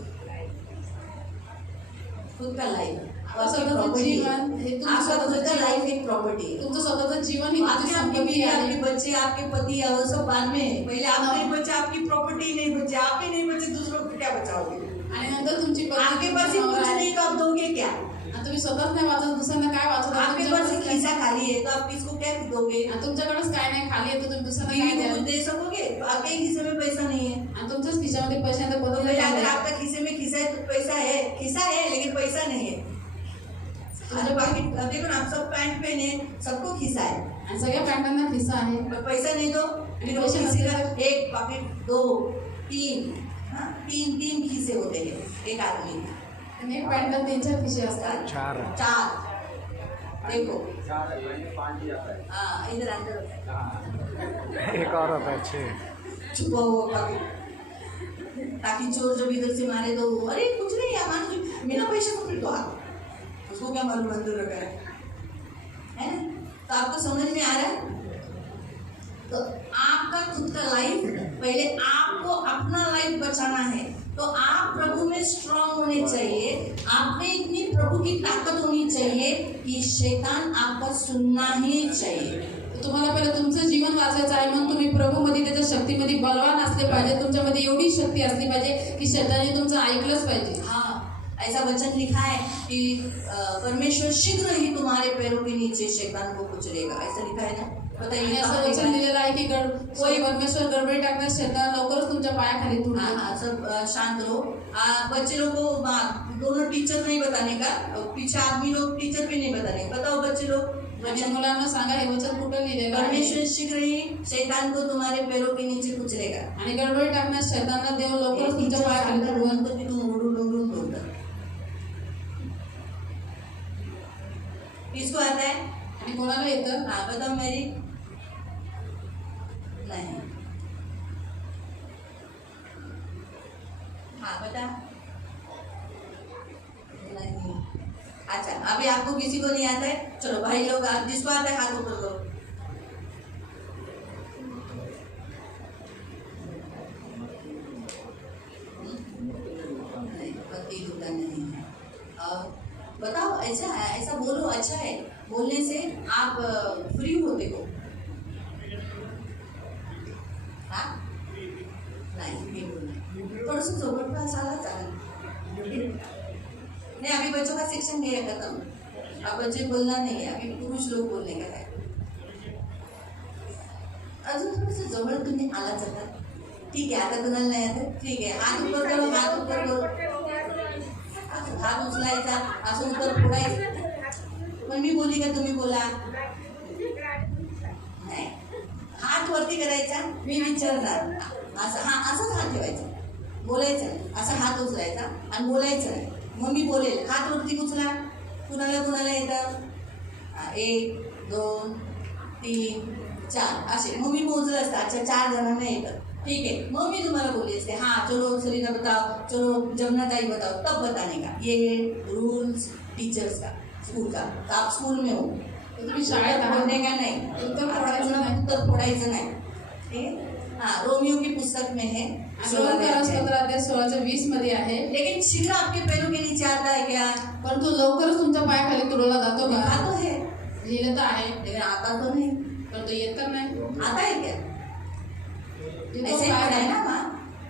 खुद का लाइफ स्वतःचं जीवन हे तुमचं आपका खुद का स्वतःचं लाइफ एक प्रॉपर्टी है। तुमचं स्वतःचं जीवन ही तुमची आपकी संपत्ती आहे. आपके बच्चे, आपके पति है, वो सब बाद में। पहले आप नहीं बचे, आपकी प्रॉपर्टी नहीं बचे, आप ही नहीं बचे, दूसरों को क्या बचाओगे। आणि नंतर तुमची आपके पास ही कुछ नहीं, तो आप दोगे क्या। आणि तुम्ही स्वतःच नाही वाचत, दुसऱ्यांना काय वाचत. आपके पास ही खीसा खाली है, तो आप किसको क्या दोगे। आणि तुमच्याकडेच काय नाही, खाली येतो, तुम्ही दुसऱ्यांना बीवी काय को द्याल. कुछ दे सकोगे, तो आपके खीसे में पैसा नहीं है। आणि तुमच्याच खिशामध्ये पैशांचा तो बदल पहले अगर नाही. आपका खीसे में खीसा है तो पैसा है, खीसा है लेकिन पैसा नहीं है। अरे बाकी अब देखो ना, आप सब पैंट पहने, सबको खीसा है, आणि सगळ्या पॅन्टांना खिस्सा आहे, पर पैसा नहीं तो फिर वो किसी का एक पॉकेट, 2, 3, हाँ 3 खीसे होते हैं एक आदमी का। आणि एक पॅन्टला 3-4 खिसे असतात. 4 देखो, हाँ इधर अंदर होता है, एक और होता है 6। छुपा हुआ पॉकेट, ताकि चोर जब इधर से मारे तो अरे कुछ नहीं यार, मान बिना पैसे को फिर तो आप उसको क्या मालूम अंदर रखा है ना। तो आपको समझ में आ रहा है। तो आपका खुद का लाइफ, पहले आपको अपना लाइफ बचाना है, तो आप प्रभु में स्ट्रांग होने चाहिए। आप में इतनी प्रभु की ताकत होनी चाहिए कि शैतान आपका सुनना ही चाहिए। तुम्हाला पहिलं तुमचं जीवन वाचायचं आहे, म्हणून तुम्ही प्रभूमध्ये त्याच्या शक्तीमध्ये बलवान असले पाहिजे. तुमच्यामध्ये एवढी शक्ती असली पाहिजे की शैताने तुमचं ऐकलंच पाहिजे. हाँ, ऐसा वचन लिखा है कि परमेश्वर शीघ्र ही तुम्हारे पैरों के नीचे शैतान को कुचलेगा, ऐसा लिखा है ना। आणि बताइए असं वचन दिलेलं आहे की कोई परमेश्वर गडबडी टाकण्यास शैतान लवकरच तुमच्या पायाखाली तुटतो. हाँ, सब शांत रहो। बच्चे लोग को दोनों टीचर नहीं बताने का, पीछे आदमी लोग टीचर भी नहीं बताने का। बताओ बच्चे लोग, आणि मुलांना सांगा हे वचन कुठं लिहिलेलं आहे. परमेश्वर शीघ्र ही शैतान को तुम्हारे पैरों के नीचे कुचलेगा। आणि गडबडी टाकण्यास शैतानला देव लवकरच तुमच्या पायाखाली तुडवून. तो भी तुम उड़ून बोलता। किसको आता है? आणि कोणाला येतं? हाँ बताओ मेरी। नहीं, हाँ बता। नहीं, अच्छा अभी आपको किसी को नहीं आता है? चलो भाई लोग, आप जिसको आता है हाथ ऊपर करो। नहीं, पति होता नहीं है। और बताओ, ऐसा बोलो, अच्छा है बोलने से आप फ्री होते हो। हाँ नहीं, थोड़ा सा चौकट पर साला चालेल। नहीं, अभी बच्चों का सेक्शन नहीं है खत्म, अब बच्चे बोलना नहीं है, अभी पुरुष लोग बोलने का है। अजून थोडंसं जवळ तुम्ही आला जाता, ठीक आहे। आता कुणाला नाही आता, ठीक आहे, हात ऊपर करो, हात ऊपर करो, हात उचलायचा, असं ऊपर फोडायचं। पण मी बोलली का तुम्ही बोला? नाही, हात वरती करायचा, मी विचारणार, असं असंच हात ठेवायचा, बोलायचं, असा हात उचलायचा आणि बोलायचं। मग मी बोलेल, हात वरती उचला, कुणाला येतं? 1, 2, 3, 4 असे। मग मी मोजलं असतं, अच्छा 4 जणांना येतं, ठीक है। मग मी तुम्हाला बोलली असते, हाँ चलो सलीना बताओ, चलो जमुना ताई बताओ, तब बताने का। ये रूल्स टीचर्स का, स्कूल का। तो आप स्कूल में हो, तुम्ही शाळेत आहात. बोलने का नहीं, उत्तर फोडायचं नाही, ठीक है। हाँ, रोमियो की पुस्तक में है, 16:20 मध्ये आहे। लेकिन शीघ्र आपके पैरों के नीचे आता है क्या? परंतु लवकरच तुमच्या पायाखाली तुडवला जातो का? लिखा तो है, लिहिलं तर आहे, लेकिन आता तो नहीं। परंतु येत तर नाही. आता है क्या? तो ऐसे ही काय पढ़ा है आहे? ना माँ?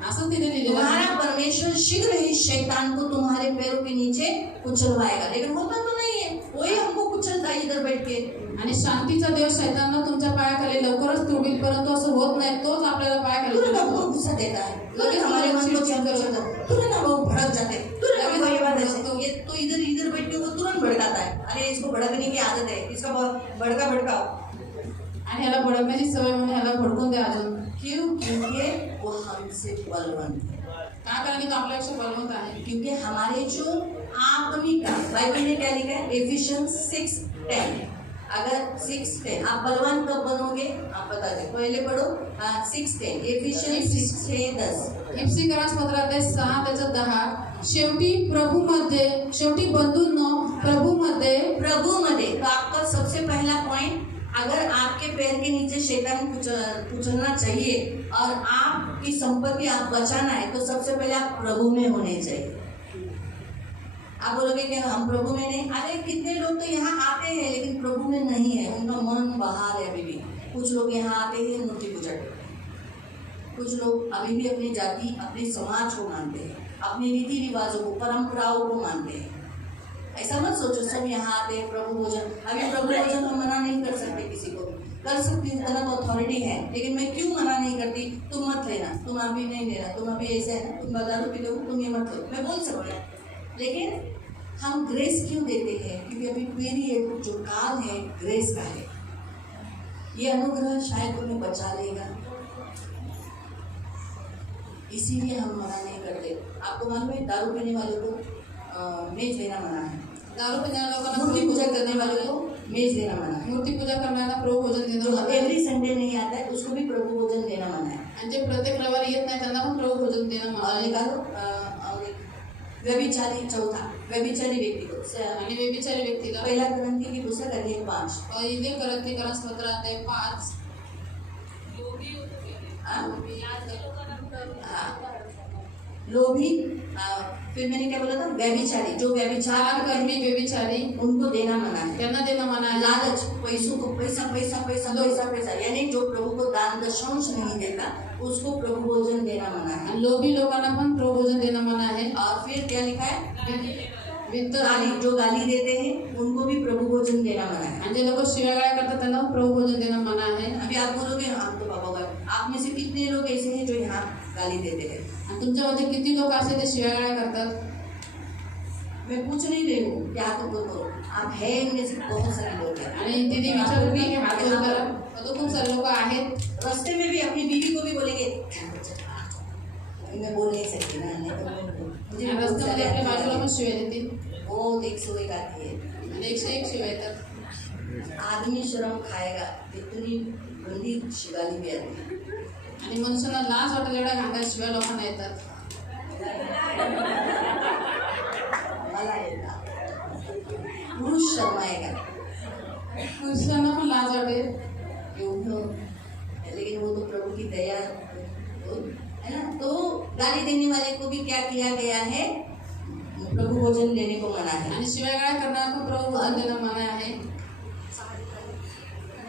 असं तिने लिहिलेलं आहे. तुम्हारा परमेश्वर शीघ्र ही शैतान को तुम्हारे पैरों के नीचे कुचलवाएगा, लेकिन होता तो नहीं है, वही हमको कुचलता है इधर बैठ के। आणि शांतीचा देव शैतानला तुमच्या पायाखाली लवकरच तुडवील, परंतु असं होत नाही, तोच आपल्याला पायाखाली तुरंत तुडवतो. हमको गुस्सा देता है, तुरंत हमारे मन को चिंता करता है, तुरंत हम लोग भड़क जाते हैं, तुरंत वही बात है। ये तो इधर बैठ के वो तुरंत भड़काता है, अरे इसको भड़कने की आदत है, इसका भड़काओ। आणि ह्याला भडकण्याची सवय म्हणून ह्याला भडकून द्या अजून. क्यों? क्योंकि वो हमसे बलवंत है। का? कारण की तो आपल्यापेक्षा बलवंत आहे. क्योंकि हमारे जो आत्मिक, बाइबल में क्या लिखा है? एफिशियंस 6:10। अगर 6:10 आप बलवान कब बनोगे? आप बता दें, पहले पढ़ो। 6:10 एफिशियंस 6:10। इफ्सिकरास पत्रात 6:10 शेवटी बंधूंनो प्रभूमध्ये। तो आपका सबसे पहला पॉइंट, अगर आपके पैर के नीचे शैतान कुचलना चाहिए और आपकी संपत्ति आप बचाना है, तो सबसे पहले आप प्रभु में होने चाहिए। आप बोलोगे कि हम प्रभु में नहीं, अरे कितने लोग तो यहाँ आते हैं लेकिन प्रभु में नहीं है, उनका मन बाहर है अभी भी। कुछ लोग यहाँ आते हैं मूर्ति पूजा करते, कुछ लोग अभी भी अपनी जाति, अपने समाज को मानते हैं, अपने रीति रिवाजों को, परंपराओं को मानते हैं। ऐसा मत सोचो सब यहाँ आते हैं प्रभु भोजन। अभी प्रभु भोजन हम मना नहीं कर सकते, किसी को कर सकती हूँ, गलत अथॉरिटी है, लेकिन मैं क्यों मना नहीं करती? तुम मत लेना, तुम अभी नहीं लेना, तुम अभी ऐसे है ना, तुम दारू पी लो, तुम ये मत लो, मैं बोल सकती हूँ। लेकिन हम ग्रेस क्यों देते हैं? क्योंकि अभी पीरियड जो काल है ग्रेस का है, ये अनुग्रह शायद तुम्हें बचा लेगा, इसीलिए हम मना नहीं करते। आपको मालूम है दारू पीने वालों को मेज देना मना है, दारू पिणाऱ्या लोकांना मूर्ति प्रभू पूजा भोजन करने देणं वालों मना को आहे. मेज देना मना है। मूर्ती पूजा करणाऱ्यांना प्रभू भोजन देणं जो मना आहे. एवरी संडे नहीं आता है उसको भी प्रभु भोजन देना मना है। आणि जे प्रत्येक रविवारी येत नाही त्यांना पण प्रभू भोजन देणं मना और आहे. निकालो और एक व्यभिचारी, चौथा व्यभिचारी व्यक्ति को आणि व्यभिचारी व्यक्तीला पहला ग्रंथी की पुस्तक अध्याय 5 इथे करंथीकरण स्तोत्र अध्याय 5 लोभी, फिर मैंने क्या बोला था, व्यभिचारी, जो व्यभिचार कर्मी व्यभिचारी उनको देना मना है। त्यांना देणं मना आहे. लालच, पैसों को पैसा पैसा पैसा पैसा पैसा, यानी जो प्रभु को दान दशांश नहीं देता उसको प्रभु भोजन देना मना है। आणि लोभी लोकांना पण प्रभू भोजन देणं मना आहे. और फिर क्या लिखा है, वित्त गाली, जो गाली देते हैं उनको भी प्रभु भोजन देना मना है। आणि जे लोक शिव्यागाळ्या करतात त्यांना प्रभू भोजन देणं मना आहे. अभी आप बोलोगे हम तो बाबा का, आप में से कितने लोग ऐसे हैं जो यहाँ गाली देते हैं? आणि तुमच्यामध्ये किती लोक असे ते शिव्यागाळ्या करतात? मैं पूछ नहीं रही हूँ क्या तो बोलो, आप है इनमें से बहुत सारे लोग हैं। आणि दीदी विचारत की हात वर करा. तो खूप सारे लोक आहेत. रास्ते में भी अपनी बीवी को भी बोलेंगे, मैं बोल नहीं सकती ना, नहीं तो मुझे आणि बहुत सारे रस्त्यामध्ये आपल्या बाजूला पण आते शिव्या देतील. हैं। बहुत 101 आती है। आणि 101 शिव्या येतात. आदमी शर्म खाएगा इतनी गंदी शिवाली भी आती है। आणि मनुष्याला लाज वाटेल एवढ्या घाणेरड्या शिव्या लोकांना येतात. मला येतात, पुरुष शर्माएगा पुरुषांना पण लाज वाटेल. एवढं, लेकिन वो तो प्रभु की दया है ना। तो गाली देने वाले को भी क्या किया गया है, प्रभु भोजन देने को मना है। आणि शिव्यागाळ्या करणारा पण प्रभू भोजन देणं मना आहे.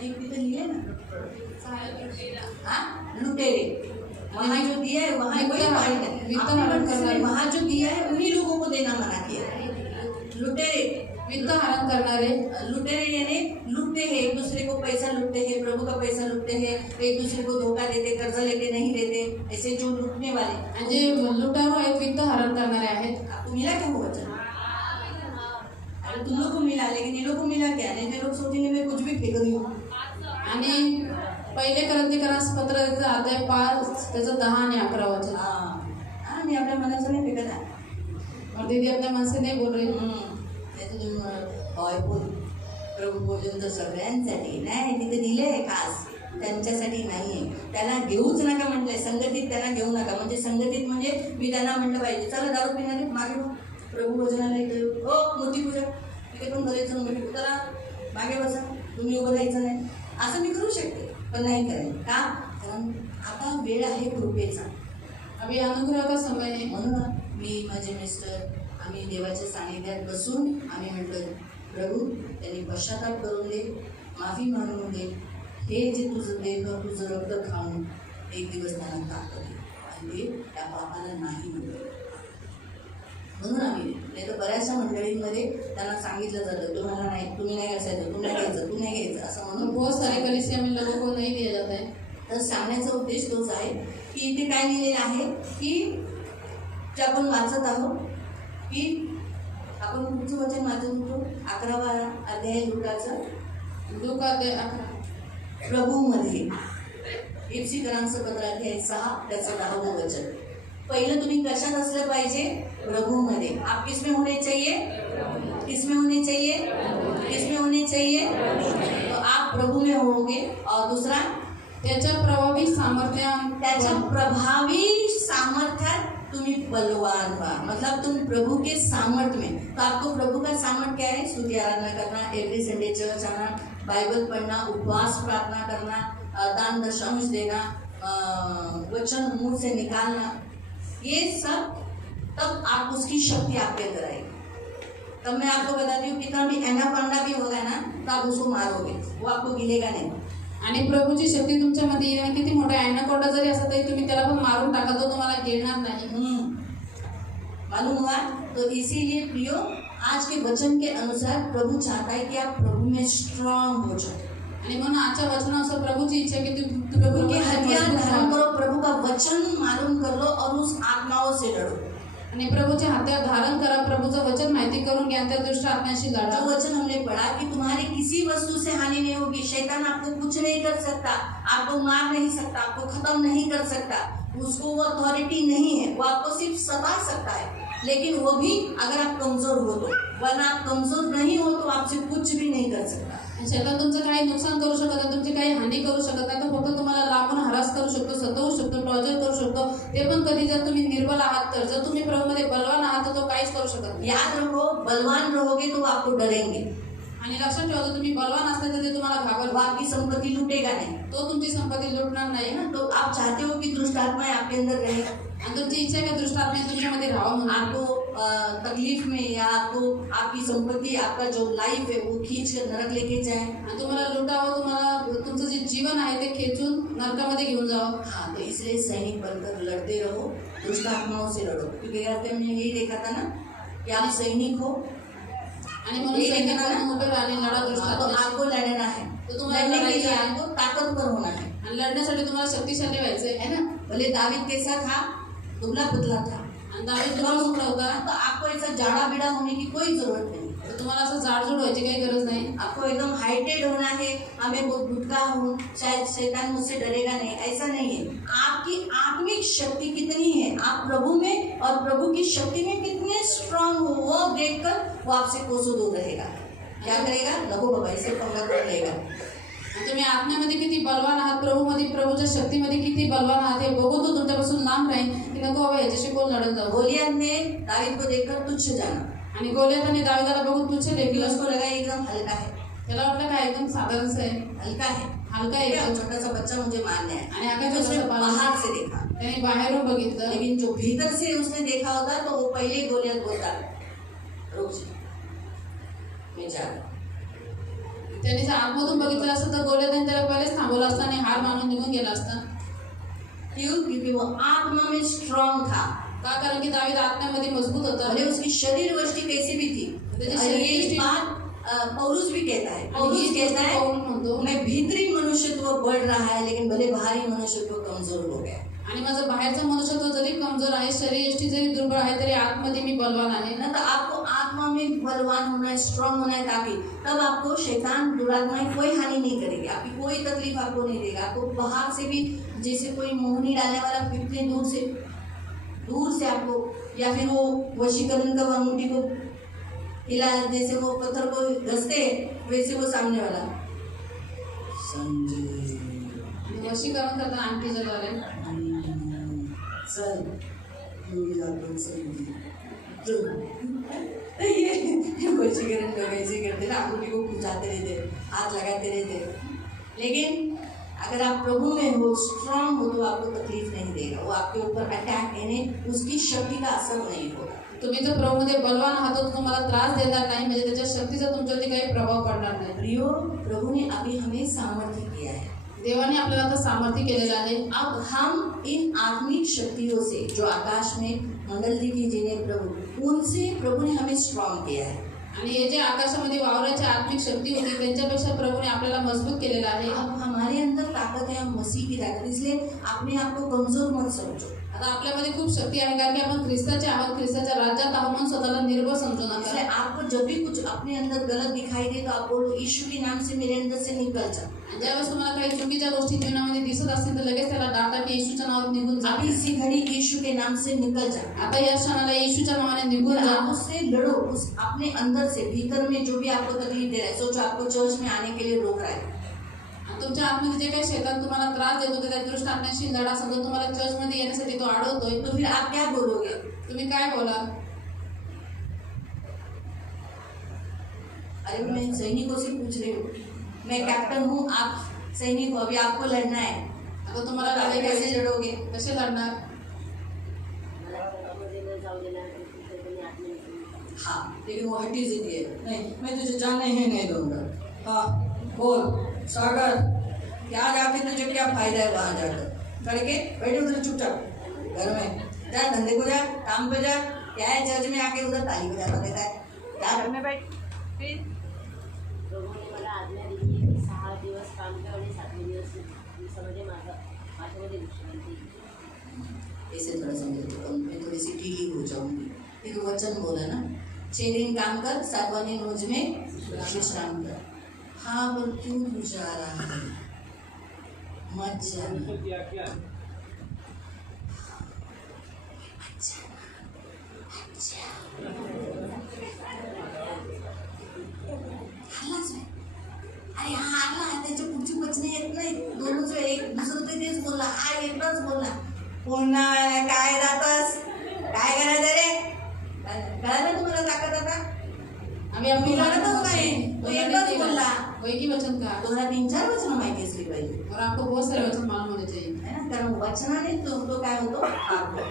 एक भी तो लिए ना, हाँ, लुटेरे, वहाँ जो दिया है वहाँ वही पॉइंट है। वित्त आपने हरण किसी ने करना। वहाँ जो दिया है उन्हीं लोगों को देना मना किया है। लुटेरे, वित्त हरण करणारे लुटेरे यानी लुटते हैं, एक दूसरे को पैसा लुटते हैं, प्रभु का पैसा लुटते हैं, एक दूसरे को धोखा देते, कर्जा लेके नहीं देते, ऐसे जो लुटने वाले। आणि जे लुटारू आहेत वित्त हरण करणारे आहेत. आपको मिला क्या वो वचन? अरे तुम लोग को मिला, लेकिन ये लोग को मिला क्या? नहीं तो लोग सोचेंगे मैं कुछ भी फेंक रही हूँ। आणि पहिले करंथीकरण स्तोत्र अध्याय 5 त्याचं 10 आणि 11 वचन. हाँ, मैं अपने मनाचं नाही फेकत आहे। और दीदी अपने मन से नहीं बोल रही. नाही तर तुम्ही हॉय बोल, प्रभू भोजन तर सगळ्यांसाठी नाही, तिथे दिले आहे खास त्यांच्यासाठी नाही आहे। त्यांना घेऊच नका म्हटलंय, संगतीत त्यांना घेऊ नका। म्हणजे संगतीत म्हणजे मी त्यांना म्हटलं पाहिजे चला दारू पिणारे मागे बघ, प्रभू भोजनाला इथे हो, मूर्तीपूजा तिथे पण करायचं, मूर्ती चला मागे बसा, तुम्ही उभं राहायचं नाही, असं मी करू शकते, पण नाही करेन का? कारण आता वेळ आहे कृपेचा। अभी अनुग्रह का समय है. म्हणून मी माझे मिस्टर आम्ही देवाच्या सानिध्यात बसून आम्ही म्हटलं प्रभू त्यांनी पश्चाताप करून दे, माफी मागून दे, हे जे तुझं देह तुझं रक्त खाऊन एक दिवस त्यांना ताकद दे आणि ते त्या पापाला नाही म्हणलं। म्हणून आम्ही नाही तर बऱ्याचशा मंडळींमध्ये त्यांना सांगितलं जातं तुम्हाला नाही, तुम्ही नाही असायचं, तुम्ही घ्यायचं, तू नाही घ्यायचं असं म्हणून बहुत सारे कलीसिया में लोगों को नहीं दिया जाता है. तर सांगण्याचा उद्देश तोच आहे की इथे काय लिहिलेलं आहे की जे आपण वाचत आहोत की आपण पुढचं वचन वाचत होतो 11वा अध्याय लुकाचा, लूका अध्याय 11. प्रभूमध्ये इफिसीकरांचं पत्र अध्याय 6 त्याचं 10वं वचन। पहिलं तुम्ही कशात असलं पाहिजे? प्रभूमध्ये। आप किसमें होने चाहिए? किसमें होने चाहिए? किसमें होने चाहिए? तो आप प्रभु में होगे। और दूसरा त्याच्या प्रभावी त्याच्या प्रभावी सामर्थ्यात तुम्ही बलवान हुआ, मतलब तुम प्रभु के सामर्थ्य में। तो आपको प्रभु का सामर्थ्य क्या है? स्तुति आराधना करना, एवरी संडे चर्च आना, बाइबल पढ़ना, उपवास प्रार्थना करना, दान दशांश देना, वचन मुंह से निकालना, ये सब तब आप उसकी शक्ति आपके अंदर आएगी। तब मैं आपको बताती हूँ कितना भी एना पांडा भी होगा ना तो आप उसको मारोगे, वो आपको गिलेगा नहीं। आणि प्रभूची शक्ती तुमच्यामध्ये येईल आणि किती मोठा अॅनाकोंडा जरी असला तरी तुम्ही त्याला पण मारून टाका, तो तुम्हाला गिळणार नाही। मालूम हुआ? तो इसीलिए प्रियो आज के वचन के अनुसार प्रभु चाहता है कि आप प्रभु में स्ट्रांग हो जाओ। आणि म्हणून आजच्या वचनानुसार प्रभूची इच्छा आहे की तू प्रभू के के हथियार धारण करो, प्रभु का वचन मालूम कर लो और उस आत्माओं से लड़ो। आणि प्रभूचे हत्यार धारण करा, प्रभूचं वचन माहिती करून घ्या, त्या दुष्ट आत्म्याशी लढा। जो वचन हमने पढ़ा कि तुम्हारी किसी वस्तु से हानि नहीं होगी, शैतान आपको कुछ नहीं कर सकता, आपको मार नहीं सकता, आपको खत्म नहीं कर सकता। उसको वो अथॉरिटी नहीं है, वो आपको सिर्फ सता सकता है, लेकिन वो भी अगर आप कमजोर हो तो, वरना आप कमजोर नहीं हो तो आपसे कुछ भी नहीं कर सकता। शैतान तुमचं काही नुकसान करू शकत नाही, तुमची काही हानी करू शकत नाही, तो फक्त तुम्हाला लांबून हरास करू शकतो, सतवू शकतो, टॉर्चर करू शकतो, ते पण कधी जर तुम्ही निर्बल आहात तर. जर तुम्ही प्रभूमध्ये बलवान आहात तर तो काहीच करू शकत नाही. याद रखो, बलवान रहोगे तो आपको डरेंगे, आणि लक्षात ठेवा, जर तुम्ही बलवान असले तर ते तुम्हाला वो घाबरवा, आपकी संपत्ति लूटेगा नहीं, तो तुमची संपत्ती लुटणार नाही. है ना। तो आप चाहते हो कि दुष्ट आत्माएं आपके अंदर रहे, आणि तुमची इच्छा आहे का दुष्ट आत्मा तुमच्यामध्ये राहावं म्हणून. आपको तकलीफ में या आपको आपकी संपत्ति, आपका जो लाइफ है वो खींच कर नरक लेके जाए, आणि तुम्हाला लुटावं, तुम्हाला तुमचं जे जीवन आहे ते खेचून नरकामध्ये घेऊन जावं. हाँ, तो इसलिए सैनिक बनकर लड़ते रहो, दुष्ट आत्माओं से लड़ो, क्योंकि रास्ते में यही देखा था ना कि आप सैनिक हो, आणि म्हणून ये देखा था सैनिकांना ना, उभे राहा आणि लढा दुष्ट तो आत्म्याशी. आपको लड़ना है, तो तुम्हाला लड़ने के लड़ायचं लिए आहे. आपको ताकतवर होना है आणि लढण्यासाठी तुम्हाला शक्तिशाली व्हायचंय, है ना। भले दाविद कैसा था, दुबला पतला था, आणि दावीद तुम्हाला सुद्धा होता, तो आपको ऐसा जाड़ा बिड़ा होने की कोई जरूरत नहीं, तर तुम्हाला असं जाडजूड व्हायची काही गरज नाही. आपको एकदम हाइटेड होना है, हमें बहुत गुटका हूँ, शायद शैतान मुझसे डरेगा नहीं, ऐसा नहीं है। आपकी आत्मिक शक्ति कितनी है, आप प्रभु में और प्रभु की शक्ति में कितने स्ट्रांग हो, वो देखकर वो आपसे कोसों दूर रहेगा। क्या करेगा, लगो बाबा इसे पंगा कर लेगा। आणि तुम्ही आत्म्यामध्ये किती बलवान आहात, प्रभूमध्ये प्रभूच्या शक्तीमध्ये किती बलवान आहात हे बघू तो तुमच्यापासून लांब राहील की नको बाबा याच्याशी कोण लढत जाऊ. गोलियत ने दावीद को देखकर तुच्छ जाना, आणि गोलियताने दाविदाला बघून तुच्छ लेकिन लेखलं. उसको लगा एकदम हल्का है, त्याला वाटलं काय एकदम साधारणच आहे, हल्का है, हलका आहे क्या एकदम. छोटा सा बच्चा मुझे मारने है, आणि आकाश क्योंकि उसने छोटासा बालक. बाहर से देखा, त्याने बाहेरून बघितलं, लेकिन जो भीतर से उसने देखा होता तो वो पहले गोलियत बोलता, रुक जा, मैं जा रहा हूं। त्याने जर आतमधून बघितलं असतं तर गोलियताने त्याला पहिलेच थांबवलं असतं आणि हार मानून निघून गेला असता. क्यों? क्योंकि वो आत्मा में स्ट्रांग था, का? कारण की दावीद आत्म्यामध्ये मजबूत होता. भले उसकी शरीर वृष्टि कैसी भी थी। त्याची और ये शरीर बात पौलुस भी कहता है, आणि पौलुस ही कहता गोष्ट है पौल म्हणतो, मैं भीतरी मनुष्यत्व बढ़ रहा है, लेकिन भले बाहरी मनुष्यत्व कमजोर हो गया। आणि माझं बाहेरचं मनुष्यत्व जरी कमजोर आहे, शरीरयष्टी जरी दुर्बळ आहे, तरी आतमध्ये मी बलवान आहे. ना, तो आपको आत्मा में बलवान होना है, स्ट्रांग होना है, ताकि तब आपको शैतान दुरात्माएं कोई हानि नहीं करेगी, आपकी कोई तकलीफ आपको नहीं देगा। आपको बाहर से भी जैसे कोई मोहनी डालने वाला कितने दूर से आपको, या फिर वो वशीकरण का अंगूठी को हिला, जैसे वो पत्थर को घसते वैसे वो सामने वाला संजय वशीकरण करताना अंगठीच्या द्वारे. चल आपण ये वशीकरण लोग ऐसे करते ना, अंगूठी को खुजाते रहते, हाथ लगाते रहते, लेकिन अगर आप प्रभु में हो, स्ट्रांग हो, तो आपको तकलीफ नहीं देगा, वो आपके ऊपर अटैक, यानी उसकी शक्ति का असर नहीं होगा। तुम्ही जर प्रभूमध्ये बलवान आहात तर तुम्हाला त्रास देणार नाही, म्हणजे त्याच्या शक्तीचा तुमच्यावरती काही प्रभाव पडणार नाही. प्रियो, प्रभु ने अभी हमें सामर्थ्य किया है, देवाने आपल्याला आता सामर्थ्य केलेलं आहे. अब हम इन आत्मिक शक्तियों से जो आकाश में मंडल दिखी जिन्हें प्रभु, उनसे प्रभु ने हमें स्ट्रांग किया है। आणि हे जे आकाशामध्ये वावराची आत्मिक शक्ती होती त्यांच्यापेक्षा प्रभूने आपल्याला मजबूत केलेलं आहे. अब हमारे अंदर ताकत है, हम मसीह की ताकत, इसलिए अपने आप को कमजोर मत समझो। आता आपल्यामध्ये खूप शक्ती आहे, कारण की आपण ख्रिस्ताचे आहोत, ख्रिस्ताच्या राज्यात आहोत, म्हणून स्वतःला निर्भय समजू नका. इसलिए आपको जब भी कुछ अपने अंदर गलत दिखाई दे तो आप बोलो, यीशु के नाम से मेरे अंदर से निकल जा। आणि ज्यावेळेस तुम्हाला काही चुकीच्या गोष्टी जीवनामध्ये दिसत असतील तर लगेच त्याला डाटा की येशूच्या नावात निघून जा. अभी इसी घड़ी यीशु के नाम से निकल जा। आता या क्षणाला येशूच्या नावाने निघून जा. आप उससे लड़ो, उस अपने अंदर से, भीतर में जो भी आपको तकलीफ दे रहा है, सोचो आपको चर्च में आने के लिए रोक रहा है, आणि तुमच्या आतमध्ये जे काही शैतान तुम्हाला त्रास देत होते, त्या दृष्ट आत्म्याशी लढा. समजा तुम्हाला चर्चमध्ये येण्यासाठी तो अडवतोय, तो फिर आप क्या बोलोगे? तुम्ही काय बोला? अरे मैं सैनिकों से पूछ रही हूँ, मैं कैप्टन हूँ, आप सैनिक हो, अभी आपको लड़ना है, आता तुम्हाला आप लढाई कैसे करायची, लड़ोगे? कसे लढणार? हाँ, लेकिन वो हड्डी से दिए, नहीं मैं तुझे जाने ही नहीं दूंगा। हाँ बोल सागर, क्या जाके तुझे क्या फायदा है वहाँ जाकर, करके बैठे उधर चुपचाप घर में, जा धंधे को जा, काम पे जा, क्या है चर्च में आके उधर ताली बजाता रहता है, क्या घर में बैठ फिर प्रभूने मला आज्ञा दिली की 6 दिवस काम कर आणि 7वें दिवस दिवसामध्ये माझ्यामध्ये विश्रांती घे. ऐसे थोड़ा समझो तो मैं थोड़ी सी ढीली हो जाऊंगी। फिर वचन बोला ना, 6 दिन काम कर, 7वां दिन मुझ में विश्राम कर। हाँ, पर क्यों तू जा रहा है? मत जा। हारलाच नाही. अरे हा हारला, त्याच्या पुढची वचने येत नाही. दोन एक दुसरं ते तेच बोलला, हा एकटाच बोलला. पुन्हा काय जातस, काय करायचं रे? कळालं तुम्हाला ताकद आता? आम्ही आपली मी लढतच नाही. तो एकटाच बोलला. वही की वचन का तुम्हाला 3-4 वचनं माहिती असली पाहिजे, और आपको बहुत सारे वचन मालूम होने चाहिए. है ना? कारण वचनाने तो काय होतो, हारतो.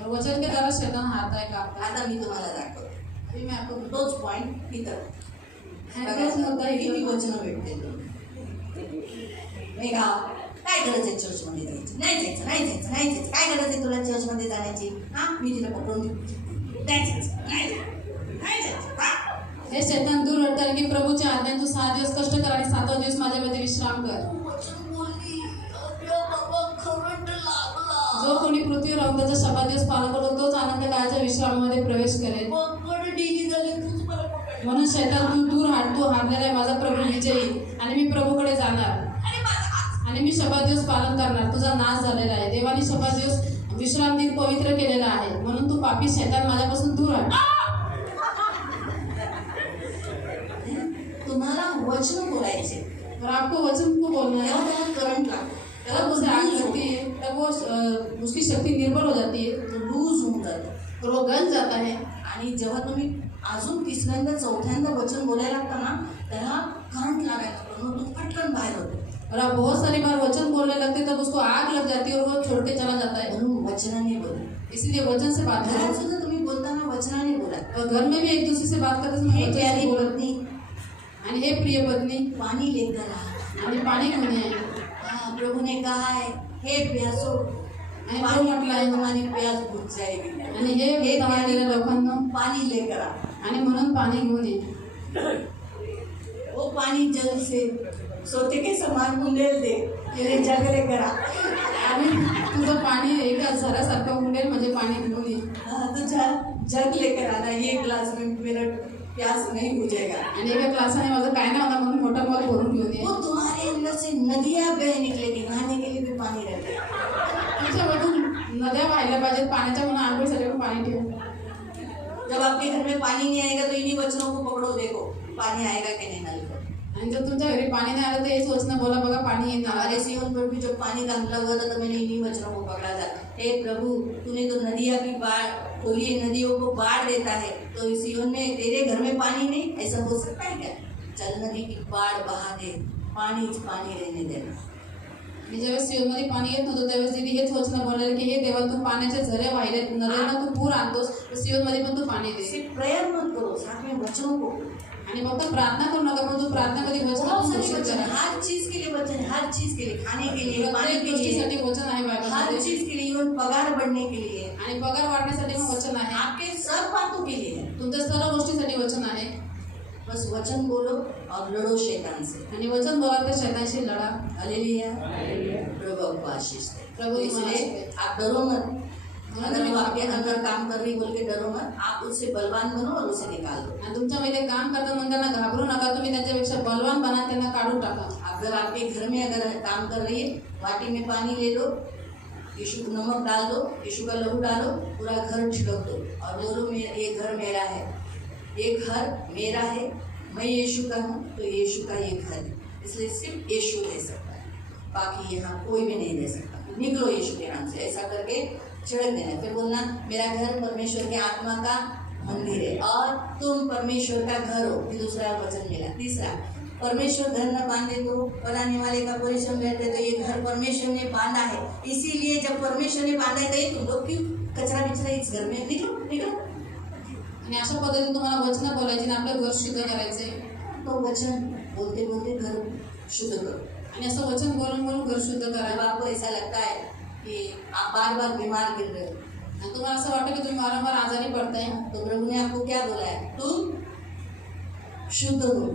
और वचन के द्वारा शैतान हारता है कापता है. आता मी तुम्हाला दाखवतो. अभी मैं आपको तोच पॉइंट इथं तोच मुद्दा आहे. किती वचनं भेटते. मी गाव काय गरज आहे चर्चमध्ये जायची? नाही जायचं, नाही जायचं, नाही जायचं. काय गरज आहे तुला चर्चमध्ये जाण्याची? हा, मी तिला पकडून देऊ. नाही जायचं, नाही जायचं, नाही जायचं. हा? हे शैतान दूर हटकर की प्रभूच्या आज्ञेने तू 6 दिवस कष्ट कर आणि 7वा दिवस माझ्यामध्ये विश्राम कर. वचन बोलली, अरे बाबा करंट लागला. जो कोणी पृथ्वीवर राहून त्याचा 7 दिवस पालन करतो तोच आनंद काळाच्या विश्रामामध्ये प्रवेश करेल. पकड डिगी झाली, तूच मला पकड. म्हणून शैतान तू दूर हाट, तू हारलेला आहे. माझा प्रभू विजयी आणि मी प्रभूकडे जाणार आणि माझा हात. आणि मी 7 दिवस पालन करणार. तुझा नाश झालेला आहे. देवाने 7 दिवस विश्राम दिन पवित्र केलेला आहे. म्हणून तू पापी शैतान माझ्यापासून दूर हट. तुम्हाला वचन बोलायचे, और आपको वचन को बोलना तेव्हा है. त्याला करंट लागतो, तब उसे आग लगती है, तब वो उसकी शक्ती निर्बल हो जाती है तो लूज होऊन जातो. और वो गल जाता है. आणि जेव्हा तुम्ही अजून 3ऱ्यांदा 4थ्यांदा वचन बोलायला लागता ना, त्याला करंट लागायला लागतो, मग तो पटकन बाहेर होतो. और आप बहुत सारी बार वचन बोलने लगते तब उसको आग लग जाती है और वो छोड़ के चला जाता है. म्हणून वचनाने बोला. इसीलिए वचन से बात घरात करो. सुद्धा तुम्ही बोलताना वचनाने बोला. और घर में भी एक दूसरे से बात करते समय हे वचन से प्यारी बोलत. पत्नी, आणि हे प्रिय पत्नी, पानी लेकर आ. आणि पाणी घेऊन ये. हाँ, प्रभु ने कहा है, हे प्यासो, आणि पानी प्रभू म्हटलं आहे, तुम्हारी प्यास बुझ जाएगी. आणि हे तमारलेल्या लोकांना पानी लेकर आ. आणि म्हणून पाणी घेऊन ये. वो पानी जल से सोते के समान उंडेल दे, तेरे जग लेकर आ. आणि तुझं पाणी एका झऱ्यासारखं उंडेल म्हणजे पाणी घेऊन ये. हाँ, तो जग लेकर आना. ये ग्लास में मेरा प्यास नहीं बुझेगा. आणि एका ग्लासाने माझं काय नाही होणार म्हणून मोठा मग भरून घेऊन ये. वो तुम्हारे अंदर से नदियाँ बह निकलेगी, नहाने के लिए भी पानी रहता है. तुमच्यामधून नद्या व्हायला पाहिजेत पाण्याच्या, म्हणून आंघोळीसाठी पण पाणी ठेव. जब आपके घर में पानी नहीं आएगा तो इन्हीं वचनों को पकड़ो, देखो पानी आएगा कि नहीं नल पर. आणि जर तुमच्या घरी पाणी नाही आलं तर हेच वचनं बोला, बघा पाणी येणार. हमारे सीवन पर भी जब पानी का हमला हुआ था तो मैंने इन्हीं वचनों को पकड़ा था. हे प्रभु, तूने तो नदियाँ भी बाढ़ खोली है, नदियों को बाढ़ देता है, तो इस सीवन में तेरे घर में पानी नहीं, ऐसा हो सकता है क्या? चल नदी की बाढ़ बहा दे, पानीच पाणी रहने देना. मी ज्यावेळेस सिओनमध्ये पाणी येत नव्हतं त्यावेळेस दिदी हेच वचनं बोलायला की हे देवा तू पाण्याचे झरे वाहिले, नद्यांना तू पूर आणतोस, तर सिओनमध्ये पण तू पाणी दे. सिर्फ प्रेयर मत करो, साथ में वचनों को. आणि फक्त प्रार्थना करू नका, पण तू प्रार्थनामध्ये बहुत वचन सारे घोषित वचन, करा. हर चीज के लिए वचन, हर चीज के लिए, खाने के लिए, पानी प्रत्येक के लिए, गोष्टीसाठी वचन आहे हर बायबलमध्ये. चीज के लिए, इवन पगार बढ़ने के लिए, आणि पगार वाढण्यासाठी पण वचन आहे. आपके सब बातों के लिए है. तुमच्या सर्व गोष्टीसाठी वचन आहे. बस वचन बोलो और लड़ो शैतान से. आणि वचन बोला तर शैतानशी लढा. हालेलुया. प्रभु आपको आशीष दे. प्रभु तो तुम्हारा इसलिए आशीष दे. आप डरो मत. अगर वो आपके अंदर काम कर रही बोल के डरो मत, आप उससे बलवान बनो और उसे निकाल दो. आणि तुमच्यामध्ये काम करतात म्हणून त्यांना घाबरू नका, तुम्ही त्यांच्यापेक्षा बलवान बना, त्यांना काढून टाका. अगर आपके घर में अगर काम कर रही है, वाटी में पानी ले लो, यीशु को नमक डाल दो, यीशु का लहू डालो, पूरा घर छिड़क दो और बोलो ये घर मेरा है, ये घर मेरा है, मैं यीशु का हूँ, तो यीशु का ये घर है. इसलिए सिर्फ यीशु दे सकता है, बाकी यहाँ कोई भी नहीं दे सकता. निकलो यीशु के नाम से, ऐसा करके छिड़क देना. फिर बोलना मेरा घर परमेश्वर के आत्मा का मंदिर है और तुम परमेश्वर का घर हो. फिर दूसरा वचन मिला. तीसरा, परमेश्वर घर न बांधे तो बनाने वाले का परिश्रम व्यर्थ है. तो ये घर परमेश्वर ने बांधा है, इसीलिए जब परमेश्वर ने बांधा है तो ये तुम लोग क्यों कचरा बिचरा इस घर में. निकलो निकलो. आणि अशा पद्धतीने तुम्हाला वचनं बोलायची आणि आपलं घर शुद्ध करायचंय. तो वचन बोलते बोलते घर शुद्ध करो. आणि असं वचन बोलून बोलून घर शुद्ध जब करा. आपको ऐसा लगता है कि आप बार बार बीमार गिर रहे हो, आणि तुम्हाला असं वाटतं की तुम्ही वारंवार आजारी पडताय, तो प्रभु ने आपको क्या बोला है? तुम शुद्ध हो.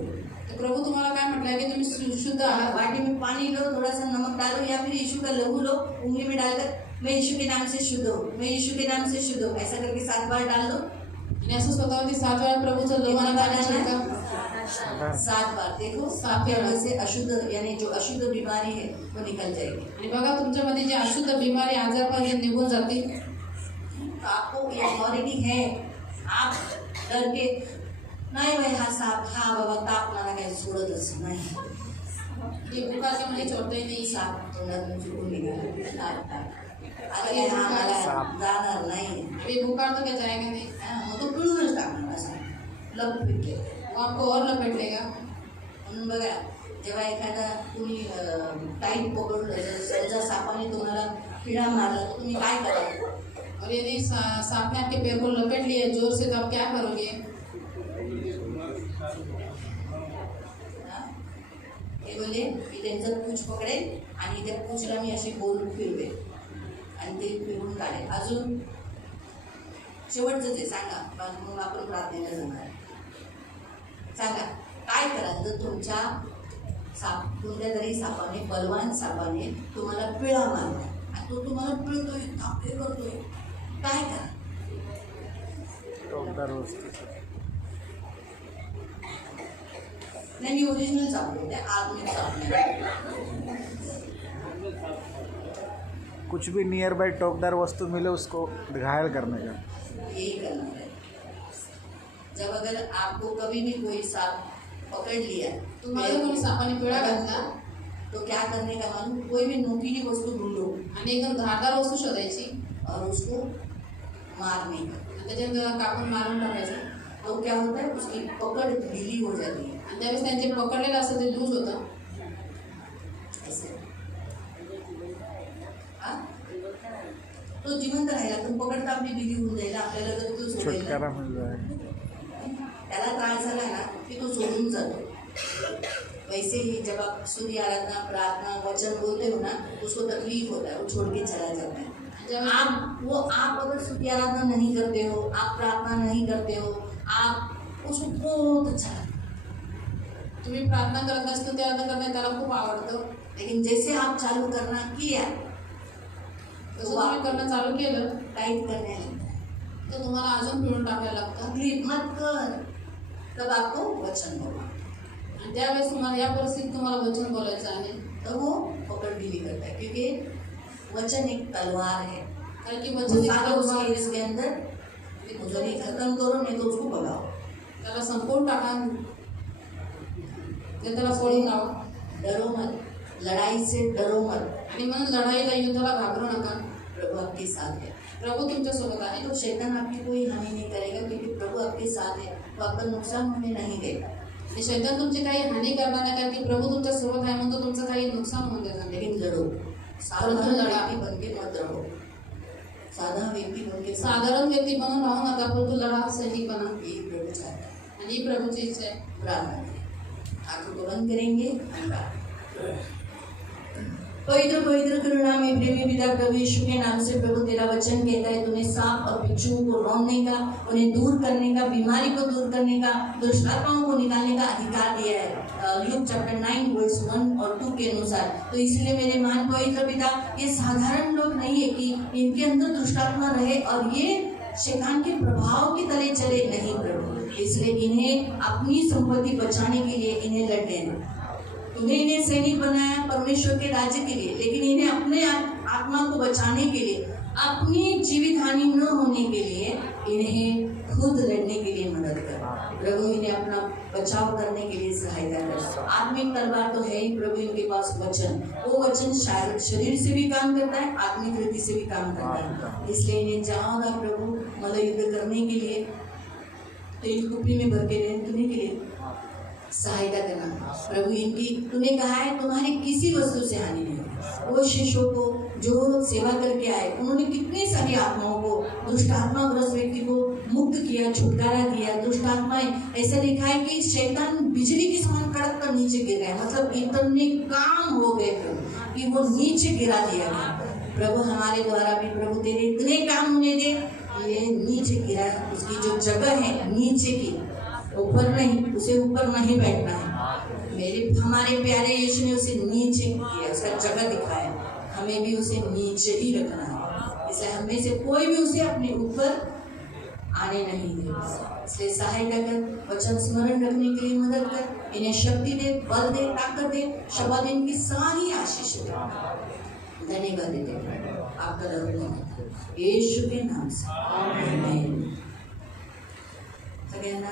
तर प्रभू तुम्हाला काय म्हटलंय की तुम्ही शुद्ध आहात. वाटी में पानी लो, थोड़ा सा नमक डालो या फिर यीशु का लहू लो, उंगली में डालकर मैं यीशु के नाम से शुद्ध हूँ, मैं यीशु के नाम से शुद्ध हूँ, ऐसा करके 7 बार डाल दो. आणि असं स्वतःवरती 7 वेळा प्रभूचं लवण डालायचं का. 7 बार. देखो 7 के अंदर से अशुद्ध यानी जो अशुद्ध बीमारी है वो निकल जाएगी. आणि बघा तुमच्यामध्ये जे अशुद्ध बिमारी आजारपण जे निघून जातील. तो आपको ये अथॉरिटी है आप डर के नाही बाई हा साप हा बाबा ताप मला काही सोडतच नाही. ये बुखार से मुझे छोड़ते ही नहीं. साप तोंडातून चुकून निघाला. आता काय हा मला जाणार नाही. ये बुखार तो क्या जाएगा नहीं. मग तो पिळूनच टाकणार असं लपविके. वो आपको और लपेट लेगा. म्हणून बघा जेव्हा एखादा तुम्ही टाईट पकडलं समजा सापाने तुम्हाला पिळा मारला तर तुम्ही काय कराल. और यदि सांप ने आपके पैर को लपेट लिया जोर से तो आप क्या करोगे. हे बोलले मी त्यांचं पूछ पकडेल आणि त्या पूछला मी अशी गोल फिरवे आणि ते फिरून काढेल. अजून शेवटचं ते सांगा मग आपण प्रार्थनेला जाणार. सांगा काय कराल जर तुमच्या कोणत्या तरी सापाने बलवान सापाने तुम्हाला पिळा मारला आणि तो तुम्हाला पिळतोय तापे करतोय काय करा. टोकदार वस्तू नाही मी ओरिजिनल चालू त्या आत चालू कुछ भी नियर बाय टोकदार वस्तु मिले उसको घायल करने का. यही करना है. जब अगर आपको कभी भी कोई सांप पकड़ लिया तुम्हाला कोणी सापाने पिळा घातला तो क्या करने का मालूम. कोई भी नोकीली वस्तू ढूंढो आणि एकदम धारदार वस्तू शोधायची और उसको मारने का. आणि त्याच्यात कापून मारून टाकायचं. तो क्या होता है उसकी पकड़ ढीली हो जाती है. आणि त्यावेळेस त्यांचे पकडलेलं असतं ते लूज होतं. ऐसे हा तो जिवंत राहिला पण पकडता आपली ढिली होऊन जाईल आपल्याला जर तो सोडेल छुटकारा मिल जाए. त्याला त्रास झाला ना की तो सोडून जातो. वैसे ही जब आप स्तुति आराधना प्रार्थना वचन बोलते हो ना उसको तकलीफ होता है वो छोड़ के चला जाता है. जब आप अगर स्तुति आराधना नहीं करते हो आप प्रार्थना नहीं करते हो आप उसको बहुत अच्छा लगता है. तुम्ही प्रार्थना करत नसतो ते अर्थ करणे त्याला खूप आवडतं. लेकिन जैसे आप चालू करना किया तसं तुम्ही करणं चालू केलं टाइट करने लगता है. तर तुम्हाला अजून पिळून टाकायला लागतं. तकलीफ मत कर तब आपको वचन बोला आणि त्यावेळेस तुम्हाला या परिस्थितीत तुम्हाला वचन बोलायचं आहे तो वो पकड़ ढीली करता है क्योंकि वचन एक तलवार है. कारण की वचन इसके अंदर मुझे खत्म करो नहीं तो उसको भगाओ. त्याला संपवून टाका ते त्याला फोडून लावा. डरो मत. लड़ाई से डरो मत. आणि म्हणून लढाईला युद्धाला घाबरू नका. प्रभु आपके साथ है. प्रभू तुमच्यासोबत आहे. तो शैतान आपकी कोई हानि नहीं करेगा क्योंकि प्रभु आपके साथ है. वो आपका नुकसान होने नहीं देगा. आणि शैतान तुमची काही हानी करणार नाही कारण की प्रभू तुमच्यासोबत आहे म्हणून तुमचं काही नुकसान होऊन देणार नाही. लेकिन लड़ो. साधारण व्यक्ति बन के मत रहो. साधा व्यक्ति बन के साधारण व्यक्ती बनून राहू नका परंतु लढा सैनिक बना. ये प्रभु चाहता है. आणि ही प्रभूची इच्छा आहे. प्रार्थना आंखों को बंद करेंगे. पवित्र पवित्र करुणा में प्रेमी पिता प्रभु यीशु के नाम से प्रभु तेरा वचन कहता है तूने सांप और बिच्छू को रौंदने का उन्हें दूर करने का बीमारी को दूर करने का दुष्ट आत्माओं को निकालने का अधिकार दिया है लूक चैप्टर 9 वर्स 1 और 2 के अनुसार. तो इसलिए मेरे महान पवित्र पिता ये साधारण लोग नहीं है कि इनके अंदर दुष्ट आत्मा रहे और ये शैतान के प्रभाव के तले चले नहीं प्रभु. इसलिए इन्हें अपनी संपत्ति बचाने के लिए इन्हें लड़ने तूने इन्हें सैनिक बनाया परमेश्वर के राज्य के लिए लेकिन इन्हें अपने आत्मा को बचाने के लिए अपनी जीवित हानि न होने के लिए इन्हें खुद लड़ने के लिए मदद कर. प्रभु इन्हें अपना बचाव करने के लिए सहायता कर. आत्मिक तलवार तो है ही प्रभु इनके पास वचन. वो वचन शायद शरीर से भी काम करता है आत्मिक रीति से भी काम करता है. इसलिए इन्हें जाओगा प्रभु मतलब युद्ध करने के लिए तेल कुपी में भर के रखने के लिए सहायता करना. प्रभु इनकी तूने कहा है तुम्हारी किसी वस्तु से हानि नहीं. वो शिष्यों को जो सेवा करके आए उन्होंने कितनी सारी आत्माओं को दुष्ट आत्माग्रस्त व्यक्ति को मुक्त किया छुटकारा दिया. दुष्ट आत्माएं ऐसा लिखा है कि शैतान बिजली के समान कड़क कर नीचे गिर गए मतलब इतने काम हो गए प्रभु कि वो नीचे गिरा दिया गया. प्रभु हमारे द्वारा भी प्रभु तेरे इतने काम होने दे ये नीचे गिरा. उसकी जो जगह है नीचे की ऊपर नहीं उसे ऊपर नहीं बैठना है. मेरे हमारे प्यारे यीशु ने उसे नीचे किया उसका जगह दिखाया. हमें भी उसे नीचे ही रखना है. इसलिए हमें से कोई भी उसे अपने ऊपर आने नहीं दे. इसलिए सहायता कर वचन स्मरण रखने के लिए मदद कर. इन्हें शक्ति दे बल दे ताकत दे. शब्द इनकी सारी आशीष दे. धन्यवाद देते आपका धन्यवाद यीशु के नाम से आमीन. सगळ्यांना